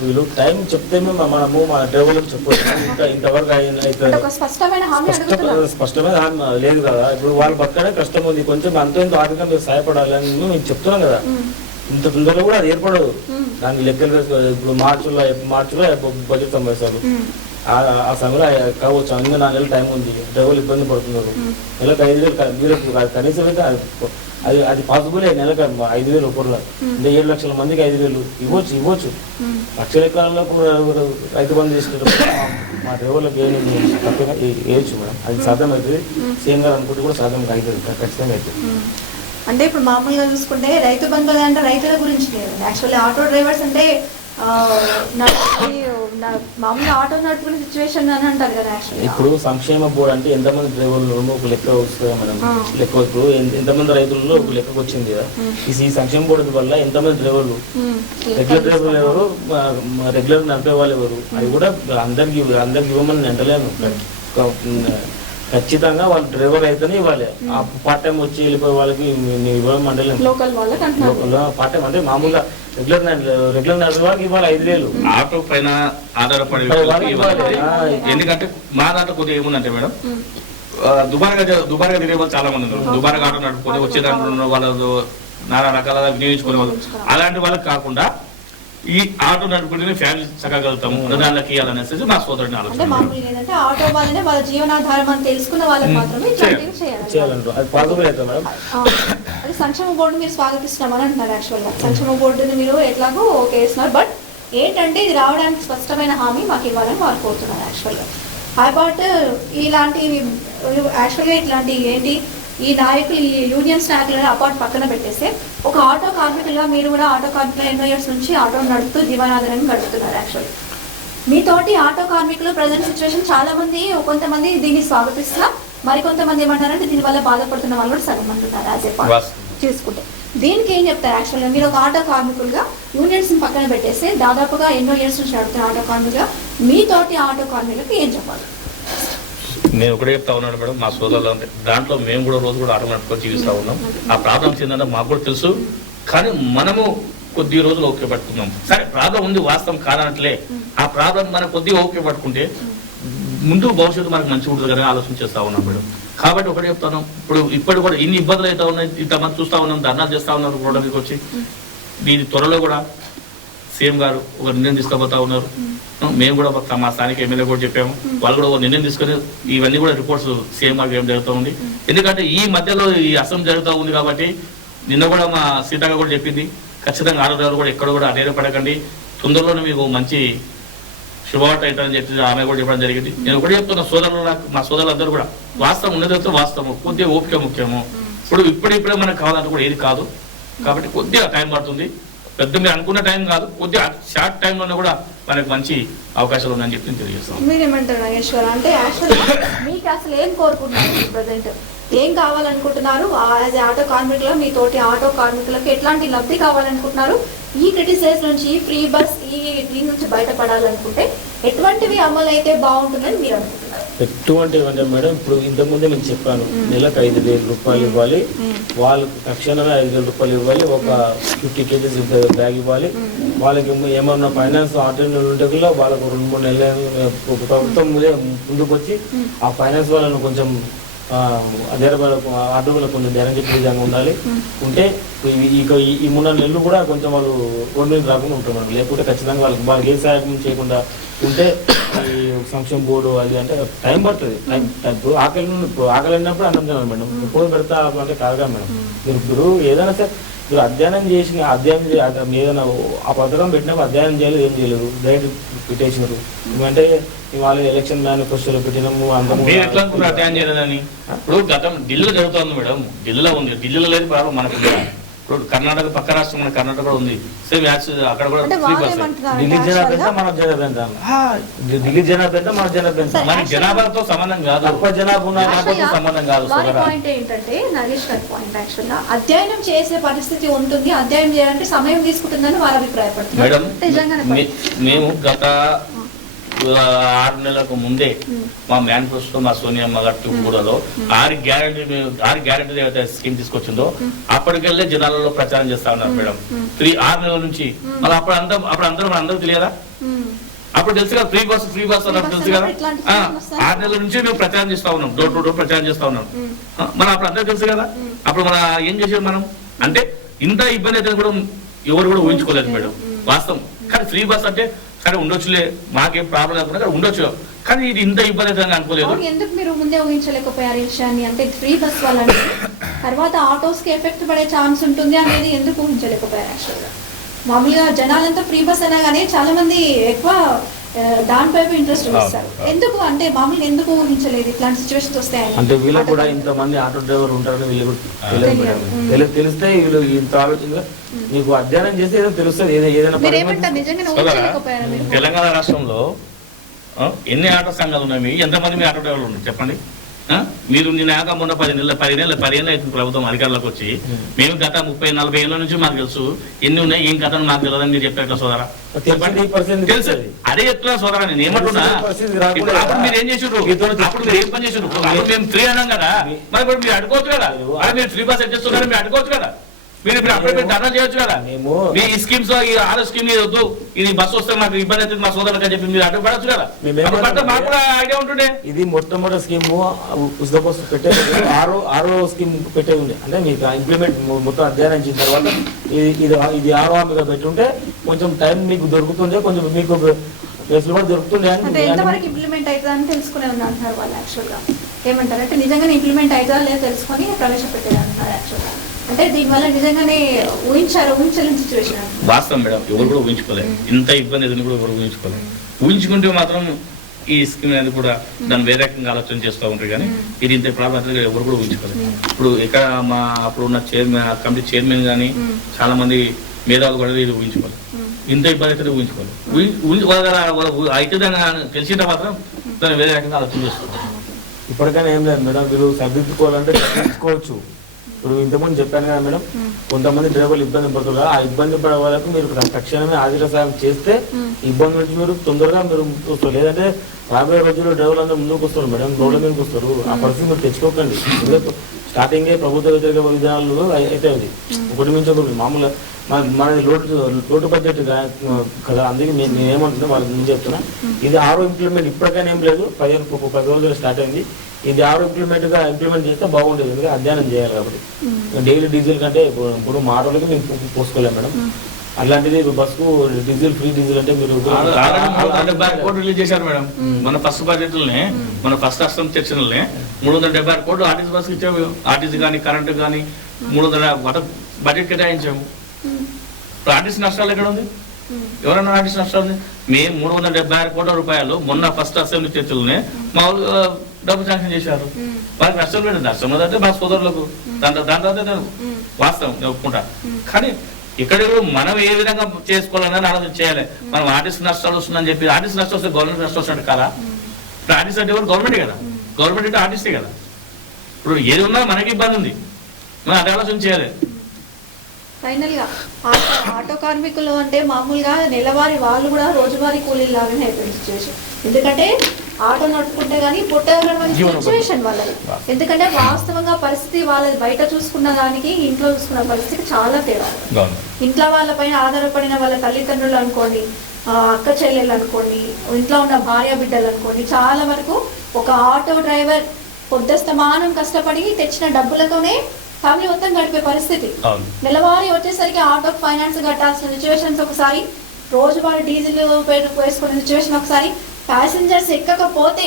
వీళ్ళు టైం చెప్తేనే మనము మన డ్రైవర్లకు చెప్పొచ్చు ఇంతవరకు అంటే ఒక స్పష్టమైన హామీ అడుగుతున్నారు. స్పష్టమైన హామీ లేదు కదా. ఇప్పుడు వాళ్ళు బతకడే కష్టం ఉంది, కొంచెం అంతో ఇంత ఆర్థికంగా మీరు సహాయపడాలని మేము చెప్తున్నాం కదా. ఇంత తొందరలో కూడా అది ఏర్పడదు. దానికి లెక్కలు ఇప్పుడు మార్చిలో బడ్జెట్ సమావేశాలు, ఆ సమయంలో కావచ్చు. ఇంకా 4 నెలలు టైం ఉంది, డ్రైవర్లు ఇబ్బంది పడుతున్నారు. నెలకు 5,000 మీరు కనీసం అయితే అది పాసిబులే. నెలకు 5,000 రూపాయలు అంటే 7 లక్షల మందికి 5,000 ఇవ్వచ్చు. లక్షల ఎకరాల్లో రైతు బంధు చేసినప్పుడు మా డ్రైవర్లకు తప్పగా వేయచ్చు మేడం. అది సాధ్యం అవుతుంది. సీఎం గారు అనుకుంటే కూడా సాధ్యం అవుతుంది, ఖచ్చితంగా అవుతుంది. అంటే ఇప్పుడు మామూలుగా చూసుకుంటే రైతు బంధువులు అంటే రైతుల గురించి లేదు. యాక్చువల్లీ ఆటో డ్రైవర్స్ అంటే మామూలుగా ఆటో నడుపుకునే సిచ్యువేషన్ అని అంటారు కదా. ఇప్పుడు సంక్షేమ బోర్డు అంటే ఎంతమంది డ్రైవర్లు ఒక లెక్క వస్తుంది మేడం. లెక్క ఇప్పుడు ఎంతమంది రైతుల్లో ఒక లెక్కకు వచ్చింది కదా. ఈ సంక్షేమ బోర్డు వల్ల ఎంతమంది డ్రైవర్లు, రెగ్యులర్ డ్రైవర్లు ఎవరు, రెగ్యులర్ నడిపే వాళ్ళు ఎవరు, అది కూడా అందరికి ఇవ్వమని అంటలేను. ఖచ్చితంగా వాళ్ళు డ్రైవర్ అయితేనే ఇవ్వాలి. ఆ పార్ట్ టైం వచ్చి వెళ్ళిపోయే వాళ్ళకి ఇవ్వడం అంటలేము. పార్ట్ టైం అంటే మామూలుగా రెగ్యులర్ నడిపే వాళ్ళకి ఇవ్వాలి 5,000. ఆటో పైన ఆధారపడి ఎందుకంటే మా దాంట్లో కొద్దిగా ఏముందంటే మేడం, దుబారగా తిరిగే వాళ్ళు చాలా మంది ఉన్నారు. దుబారగా ఆటో నడుపుకొని వచ్చే దాంట్లో వాళ్ళు నానా రకాల వినియోగించుకునే వాళ్ళు, అలాంటి వాళ్ళకి కాకుండా ఈ ఆటో నడుపుకుంటేనే ఫ్యామిలీ చక్కగలుగుతాము దానికి ఇవ్వాలనేసి మా సోదరుని ఆలోచన. ఆటో వాళ్ళనే వాళ్ళ జీవనాధారం అని తెలుసుకున్న వాళ్ళకి మాత్రమే అది సంక్షేమ బోర్డు మీరు స్వాగతిస్తున్నామని అంటున్నారు. యాక్చువల్గా సంక్షేమ బోర్డుని మీరు ఎట్లాగో ఓకే ఇస్తున్నారు. బట్ ఏంటంటే ఇది రావడానికి స్పష్టమైన హామీ మాకు ఇవ్వాలని వాళ్ళు కోరుతున్నారు. యాక్చువల్గా బట్ ఇట్లాంటి ఏంటి ఈ నాయకులు, ఈ యూనియన్స్ నాయకులను అపార్ట్ పక్కన పెట్టేస్తే ఒక ఆటో కార్మికులుగా మీరు కూడా ఆటో కార్మికులు ఎన్నో ఇయర్స్ నుంచి ఆటో నడుపుతూ జీవనాధారాన్ని గడుపుతున్నారు. యాక్చువల్లీ మీతోటి ఆటో కార్మికులు ప్రజెంట్ సిచ్యువేషన్ చాలా మంది, కొంతమంది దీన్ని స్వాగతిస్తున్నా, మరికొంతమంది ఏమంటారంటే దీనివల్ల బాధపడుతున్న వాళ్ళు కూడా సగం అంటున్నారు. యాజ్ ఏ పార్ట్ చూసుకుంటే దీనికి ఏం చెప్తారు? యాక్చువల్గా మీరు ఒక ఆటో కార్మికులుగా యూనియన్స్ పక్కన పెట్టేస్తే దాదాపుగా ఎన్నో ఇయర్స్ నుంచి నడుపుతున్న ఆటో కార్మికులుగా మీతోటి ఆటో కార్మికులకు ఏం చెప్పాలి? నేను ఒకటే చెప్తా ఉన్నాను మేడం, మా సోదరులు అంటే దాంట్లో మేము కూడా రోజు కూడా ఆటో నడుపుకొని జీవిస్తూ ఉన్నాం. ఆ ప్రాబ్లమ్స్ ఏంటంటే మాకు కూడా తెలుసు, కానీ మనము కొద్ది రోజులు ఓకే పట్టుకుందాం. సరే ప్రాబ్లం ఉంది, వాస్తవం కాదనట్లే. ఆ ప్రాబ్లం మనం కొద్దిగా ఓకే పట్టుకుంటే ముందు భవిష్యత్తు మనకు మంచిగా ఉంటుంది కదా ఆలోచన చేస్తూ ఉన్నాం మేడం. కాబట్టి ఒకటి చెప్తాను, ఇప్పుడు కూడా ఇన్ని ఇబ్బందులు అయితే ఉన్నాయి, ఇంతమంది చూస్తూ ఉన్నాం, ధర్నాలు చేస్తూ ఉన్నారు రోడ్ల మీదకి వచ్చి. దీని త్వరలో కూడా సీఎం గారు ఒక నిర్ణయం తీసుకోబోతా ఉన్నారు. మేము కూడా మా స్థానిక ఎమ్మెల్యే కూడా చెప్పాము, వాళ్ళు కూడా ఒక నిర్ణయం తీసుకొని ఇవన్నీ కూడా రిపోర్ట్స్ సీఎం గారికి ఏం జరుగుతూ ఉంది. ఎందుకంటే ఈ మధ్యలో ఈ అసెంబ్లీ జరుగుతూ ఉంది కాబట్టి నిన్న కూడా మా సీతగా కూడా చెప్పింది, ఖచ్చితంగా ఆరోగ్యాలు కూడా ఎక్కడ కూడా అధైర్యపడకండి, తొందరలోనే మీకు మంచి శుభవార్త అవుతుందని చెప్పి ఆమె కూడా చెప్పడం జరిగింది. నేను ఒకటి చెప్తున్నా మా సోదరులందరూ కూడా వాస్తవం ఉన్నదైతే వాస్తవం, కొద్దిగా ఓపిక ముఖ్యము. ఇప్పుడే మనకు కావాలంటే కూడా ఏది కాదు, కాబట్టి కొద్దిగా టైం పడుతుంది. పెద్ద మీరు అనుకున్న టైం కాదు, కొద్దిగా షార్ట్ టైంలోనే కూడా మనకు మంచి అవకాశాలు ఉన్నాయని చెప్పి నేను తెలియజేస్తాను. మీరేమంటారు నాగేశ్వర? అంటే యాక్చువల్గా మీకు అసలు ఏం కోరుకుంటున్నారు, ప్రజెంట్ ఏం కావాలనుకుంటున్నారు? యాజ్ ఆటో కార్మికులు మీతోటి ఆటో కార్మికులకు ఎట్లాంటి లబ్ధి కావాలనుకుంటున్నారు? ఈ క్రిటిసైజ్ నుంచి, ఫ్రీ బస్ దీని నుంచి బయటపడాలనుకుంటే ఎటువంటివి అమలు అయితే బాగుంటుందని మీరు అనుకుంటున్నారు? ఎటువంటివి అంటే మేడం, ఇప్పుడు ఇంతకుముందే నేను చెప్పాను, నెలకు 5,000 రూపాయలు ఇవ్వాలి, వాళ్ళకి తక్షణమే 5,000 రూపాయలు ఇవ్వాలి, ఒక 50 kgs బ్యాగ్ ఇవ్వాలి. వాళ్ళకి ఏమన్నా ఫైనాన్స్ ఆల్టర్నేటివ్ ఉంటే కూడా వాళ్ళకు 2-3 నెలలు ప్రభుత్వం ముందుకు వచ్చి ఆ ఫైనాన్స్ వాళ్ళను కొంచెం ఆటోలకు కొంచెం ధైర్యం చెప్పే విధంగా ఉండాలి. ఉంటే ఈ 3-4 నెలలు కూడా కొంచెం వాళ్ళు రోడ్డు మీద రాకుండా ఉంటారు. లేకపోతే ఖచ్చితంగా వాళ్ళకి ఏ సహాయం చేయకుండా ఉంటే ఈ సంక్షేమ బోర్డు అది అంటే టైం పడుతుంది. ఇప్పుడు ఆకలి అయినప్పుడు అన్నం తినాలి మేడం, ఎప్పుడు పెడతా అంటే కాదుగా మేడం. మీరు ఇప్పుడు ఏదైనా సరే మీరు అధ్యయనం ఏదైనా ఆ పథకం పెట్టినప్పుడు అధ్యయనం చేయలేదు, ఏం చేయలేదు, డైరెక్ట్ పెట్టేసినారు. ఎందుకంటే ఇవాళ ఎలక్షన్ మేనిఫెస్టోలో పెట్టినాము. మీరు ఎట్లా అనుకుంటారు అధ్యయనం చేయలేదని? ఇప్పుడు గతం ఢిల్లీలో జరుగుతుంది మేడం, ఢిల్లీలో ఉంది, ఢిల్లీలో లేదు ప్రాబ్లం మనకు. ఇప్పుడు కర్ణాటక పక్క రాష్ట్రం మన కర్ణాటక ఉంది, సేమ్ యాక్స్ అక్కడ కూడా ఢిల్లీ జనాభా మన జనాభా ఢిల్లీ జనాభా మన జనాభా మన జనాభాతో సంబంధం కాదు, తక్కువ జనాభా సంబంధం కాదు. పాయింట్ ఏంటంటే నగేష్ గారి పాయింట్ యాక్చువల్గా అధ్యయనం చేసే పరిస్థితి ఉంటుంది, అధ్యయనం చేయాలంటే సమయం తీసుకుంటుందని వారు అభిప్రాయపడుతున్నారు. మేడం మేము గత 6 నెలలకు ముందే మా మేనిఫెస్టో మా సోనియమ్మ గారి కూడాలో 6 గ్యారెంటీ ఏదైతే స్కీమ్ తీసుకొచ్చిందో అప్పటికెళ్ళే జనాలలో ప్రచారం చేస్తా ఉన్నారు మేడం. 6 నెలల నుంచి మళ్ళీ అప్పుడు అందరూ తెలియదా? అప్పుడు తెలుసు కదా ఫ్రీ బస్ అన్నప్పుడు తెలుసు కదా. 6 నెలల నుంచి మేము ప్రచారం చేస్తా ఉన్నాం, డోర్ టు డోర్ ప్రచారం చేస్తా ఉన్నాం. మనం అప్పుడు అందరూ తెలుసు కదా. అప్పుడు మనం ఏం చేసాం మనం అంటే ఇంత ఇబ్బంది అయితే కూడా ఎవరు కూడా ఊహించుకోలేదు మేడం వాస్తవం. కానీ ఫ్రీ బస్ అంటే సరే ఉండొచ్చులే, మాకేం ప్రాబ్లం లేకుండా కానీ ఉండొచ్చు, కానీ ఇది ఇంత ఇబ్బంది అయితే అనుకోలేదు. ఎందుకు మీరు ముందే ఊహించలేకపోయారు ఈ విషయాన్ని? అంటే ఫ్రీ బస్ వల్ల తర్వాత ఆటోస్ కి ఎఫెక్ట్ పడే ఛాన్స్ ఉంటుంది అనేది ఎందుకు ఊహించలేకపోయారు? యాక్చువల్గా మామూలుగా జనాలంతా ఫ్రీ బస్ అయినా కానీ చాలా మంది ఎక్కువ దానిపైపు ఇంట్రెస్ట్ చూపిస్తారు. ఎందుకు అంటే మామూలుగా ఎందుకు ఊహించలేదు ఇట్లాంటి సిచ్యువేషన్స్ వస్తాయని? అంటే వీళ్ళకి కూడా ఇంతమంది ఆటో డ్రైవర్ ఉంటారని వీళ్ళు తెలిస్తే వీళ్ళు ఇంత ఆలోచనగా నీకు అధ్యయనం చేస్తే ఏదో తెలుస్తుంది. తెలంగాణ రాష్ట్రంలో ఎన్ని ఆటో సంఘాలు ఉన్నాయి? ఎంతమంది మీ ఆటో డ్రైవర్లు ఉన్నారు చెప్పండి. మీరు నిన్న మొన్న 10 ఏళ్ళు అవుతుంది ప్రభుత్వం అధికారులకు వచ్చి. మేము గత 30-40 ఏళ్ళ నుంచి మాకు తెలుసు ఎన్ని ఉన్నాయి, ఏం కథను మాకు తెలియదని మీరు చెప్పారు సోదరా. తెలుసు, అదే చెప్తున్నా సోదరా. నేను ఏమంటున్నా, అప్పుడు మీరు ఏం చేసారు? అప్పుడు మీరు ఏం పని చేసారు? అప్పుడు మేము ఫ్రీ అన్నాం కదా, మరి ఇప్పుడు మీరు అడుకోవచ్చు కదా. అదే మీరు ఫ్రీ బస్ చేస్తున్నారు, మీరు అడుకోవచ్చు కదా. మీరు అప్పుడే ధర్నా చేయొచ్చు కదా. మీ స్కీమ్స్ ఈ 6 స్కీమ్ వద్దు, ఇది బస్సు వస్తే మాకు ఇబ్బంది అవుతుంది మా సోదరులకు అని చెప్పి మీరు అడ్డుపడచ్చు కదా. మాకు కూడా ఐడియా ఉంటుండే. ఇది మొట్టమొదటి స్కీమ్ ఉచిత బస్సు పెట్టేది 6వ స్కీమ్ పెట్టేది ఉంది. అంటే మీకు ఇంప్లిమెంట్ మొత్తం అధ్యయనం చేసిన తర్వాత ఇది 6వ హామీగా పెట్టుంటే కొంచెం టైం మీకు దొరుకుతుండే, కొంచెం మీకు వెసులుబాటు దొరుకుతుండే. అంటే ఎంతవరకు ఇంప్లిమెంట్ అవుతుందని తెలుసుకునే ఉన్నా అంటున్నారు వాళ్ళు. యాక్చువల్గా ఏమంటారు అంటే నిజంగానే ఇంప్లిమెంట్ అవుతుందా లేదా తెలుసుకొని ప్రవేశపెట్టేది అంటున్నారు. యాక్చువల్గా అంటే దీనివల్ల నిజంగానే ఊహించలేని సిచ్యువేషన్. వాస్తవం మేడం, ఎవరు కూడా ఊహించుకోలేదు ఇంత ఇబ్బంది ఎదురు కూడా ఎవరు ఊహించుకోలేదు. ఊహించుకుంటే మాత్రం ఈ స్కీమ్ అనేది కూడా దాన్ని వేరే రకంగా ఆలోచన చేస్తూ ఉంటారు, కానీ ఇది ఇంత ప్రాబ్లం ఎవరు కూడా ఊహించుకోలేదు. ఇప్పుడు ఇక్కడ మా అప్పుడు ఉన్న కమిటీ చైర్మన్ కానీ చాలా మంది మేధావులు కూడా ఇది ఊహించుకోలేదు. ఇంత ఇబ్బంది అయితే ఊహించుకోలేదు. అయితే దాన్ని తెలిసిన మాత్రం దాన్ని వేరే రకంగా ఆలోచన చేస్తారు. ఇప్పటికైనా ఏం లేదు మేడం, మీరు సర్దిద్దుకోవాలంటే సర్దిద్దుకోవచ్చు. ఇప్పుడు ఇంతకుముందు చెప్పాను కదా మేడం, కొంతమంది డ్రైవర్లు ఇబ్బంది పడుతున్నారు. ఆ ఇబ్బంది పడే వాళ్ళకు మీరు తక్షణమే హాజరు సాయం చేస్తే ఇబ్బంది నుంచి మీరు తొందరగా మీరు చూస్తారు. లేదంటే రాబోయే రోజుల్లో డ్రైవర్లు అందరూ ముందుకు వస్తారు మేడం, రోడ్ల మీదకి వస్తారు. ఆ పరిస్థితి మీరు తెచ్చుకోకండి. స్టార్టింగే ప్రభుత్వ వ్యతిరేక విధానాలు అయితే అది ఒకటి మించి ఒకటి. మామూలుగా మనది లోటు బడ్జెట్ కదా, అందుకే నేను ఏమంటున్నా వాళ్ళకి ముందు చెప్తున్నా. ఇది 6 ఇంప్లిమెంట్ ఇప్పటికైనా ఏం లేదు, 10 రోజులు స్టార్ట్ అయింది. ఇది 6 ఇంప్లిమెంట్ చేస్తే బాగుండేది, ఎందుకంటే అధ్యయనం చేయాలి కాబట్టి. డైలీ డీజిల్ కంటే ఇప్పుడు మా ఆటోలకి మేము పోసుకోలేము మేడం. అట్లాంటిది బస్కు డీజిల్ ఫ్రీ డీజిల్ అంటే మీరు రిలీజ్ చేశారు మేడం. మన ఫస్ట్ బడ్జెట్ మన ఫస్ట్ అస్తం చర్చలనే 376 కోట్లు ఆర్టీసీ బస్సు ఇచ్చాము. ఆర్టీసీ కానీ కరెంటు కానీ 300 బడ్జెట్ కేటాయించాము. ఇప్పుడు ఆర్టీసీ నష్టాలు ఎక్కడ ఉంది? ఎవరన్నా ఆర్టీసీ నష్టాలు ఉంది? మేము 376 కోట్ల రూపాయలు మొన్న ఫస్ట్ అసెంబ్లీ చర్చలనే మామూలుగా డబ్బు శాంక్షన్ చేశారు. వాళ్ళకి నష్టం లేదు, నష్టం లేదంటే మా సోదరులకు దాని తర్వాత వాస్తవం ఒప్పుకుంటా. కానీ ఇక్కడ మనం ఏ విధంగా చేసుకోవాలని ఆలోచన చేయాలి. మనం ఆర్టీసీ నష్టాలు వస్తుందని చెప్పి ఆర్టీసీ నష్టం వస్తే గవర్నమెంట్ నష్టం వస్తున్నట్టు కదా. ఇప్పుడు ఆర్టీసీ అంటే ఎవరు? గవర్నమెంట్ కదా. గవర్నమెంట్ అంటే ఆర్టీసీ కదా. ఇప్పుడు ఏది ఉన్నా మనకి ఇబ్బంది ఉంది, మనం అదే ఆలోచన చేయాలి. ఫైనల్ గా ఆటో కార్మికులు అంటే మామూలుగా నెలవారీ వాళ్ళు కూడా రోజువారీ కూలీలు లాగానే అయిపోయింది సిచ్యువేషన్. ఎందుకంటే ఆటో నడుపుకుంటే కానీ పుట్టగలమని సిచ్యువేషన్ వాళ్ళది. ఎందుకంటే వాస్తవంగా పరిస్థితి వాళ్ళది బయట చూసుకున్న దానికి ఇంట్లో చూసుకున్న పరిస్థితికి చాలా తేడా. ఇంట్లో వాళ్ళపైన ఆధారపడిన వాళ్ళ తల్లిదండ్రులు అనుకోండి, అక్క చెల్లెళ్ళు అనుకోండి, ఇంట్లో ఉన్న భార్య బిడ్డలు అనుకోండి, చాలా వరకు ఒక ఆటో డ్రైవర్ పొద్దుస్తమానం కష్టపడి తెచ్చిన డబ్బులతోనే ఫ్యామిలీ మొత్తం గడిపే పరిస్థితి. నెలవారీ వచ్చేసరికి ఆటో ఫైనాన్స్ కట్టాల్సిన సిచ్యువేషన్స్ ఒకసారి, రోజువారీ డీజిల్ వేసుకునే సిచ్యువేషన్ ఒకసారి, ప్యాసింజర్స్ ఎక్కకపోతే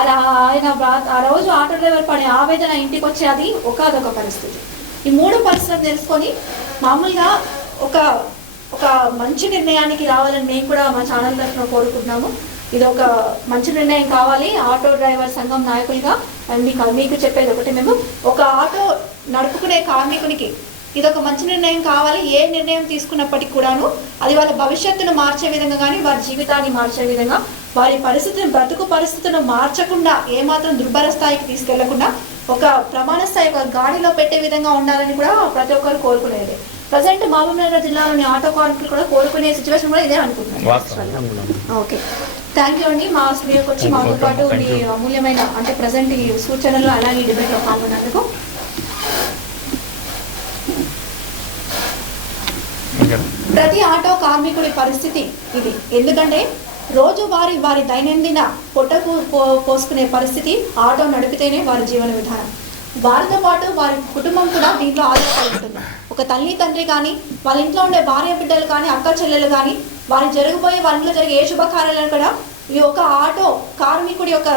ఆయన ఆ రోజు ఆటో డ్రైవర్ పడే ఆవేదన ఇంటికి వచ్చే అది అదొక పరిస్థితి. ఈ 3 పరిస్థితులు తెలుసుకొని మామూలుగా ఒక మంచి నిర్ణయానికి రావాలని మేము కూడా మా ఛానల్ తరఫున కోరుకుంటున్నాము. ఇది ఒక మంచి నిర్ణయం కావాలి. ఆటో డ్రైవర్ సంఘం నాయకులుగా మీకు చెప్పేది ఒకటి, మేము ఒక ఆటో నడుపుకునే కార్మికునికి ఇది ఒక మంచి నిర్ణయం కావాలి. ఏ నిర్ణయం తీసుకున్నప్పటికీ కూడాను అది వాళ్ళ భవిష్యత్తును మార్చే విధంగా కానీ వారి జీవితాన్ని మార్చే విధంగా, వారి పరిస్థితిని బ్రతుకు పరిస్థితులను మార్చకుండా ఏమాత్రం దుర్భర స్థాయికి తీసుకెళ్లకుండా ఒక ప్రమాణ స్థాయి ఒక గాడిలో పెట్టే విధంగా ఉండాలని కూడా ప్రతి ఒక్కరు కోరుకునేది. ప్రజెంట్ మహబూబ్నగర్ జిల్లాలోని ఆటో కార్మికులు కూడా కోరుకునే సిచ్యువేషన్ కూడా ఇదే అనుకుంటున్నాను. ఓకే. థ్యాంక్ యూ అండి. మా స్టూడియోకి వచ్చి మాతో పాటు మీ అమూల్యమైన అంటే ప్రజెంట్ ఈ సూచనలు అలాగే డిబేట్లో పాల్గొన్నందుకు. ప్రతి ఆటో కార్మికుడి పరిస్థితి ఇది. ఎందుకంటే రోజు వారి దైనందిన పొట్టకు పోసుకునే పరిస్థితి ఆటో నడిపితేనే వారి జీవన విధానం. వారితో పాటు వారి కుటుంబం కూడా దీంట్లో ఆధారపడి ఉంటుంది. ఒక తల్లి తండ్రి కానీ, వాళ్ళ ఇంట్లో ఉండే భార్య బిడ్డలు కానీ, అక్క చెల్లెలు కానీ, వారి ఇంట్లో జరిగే ఏ శుభకార్యాలను కూడా ఈ యొక్క ఆటో కార్మికుడి యొక్క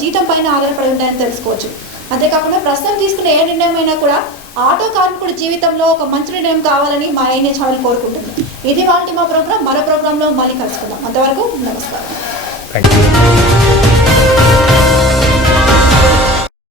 జీతం పైన ఆధారపడి ఉంటాయని తెలుసుకోవచ్చు. అంతేకాకుండా ప్రస్తుతం తీసుకునే ఏ నిర్ణయమైనా కూడా ఆటో కార్మికుడి జీవితంలో ఒక మంచి నిర్ణయం కావాలని మా ఏఎన్ఏ ఛానల్ కోరుకుంటుంది. ఇది వాళ్ళ మా ప్రోగ్రాం. మరో ప్రోగ్రాంలో మళ్ళీ కలుసుకుందాం. అంతవరకు నమస్కారం.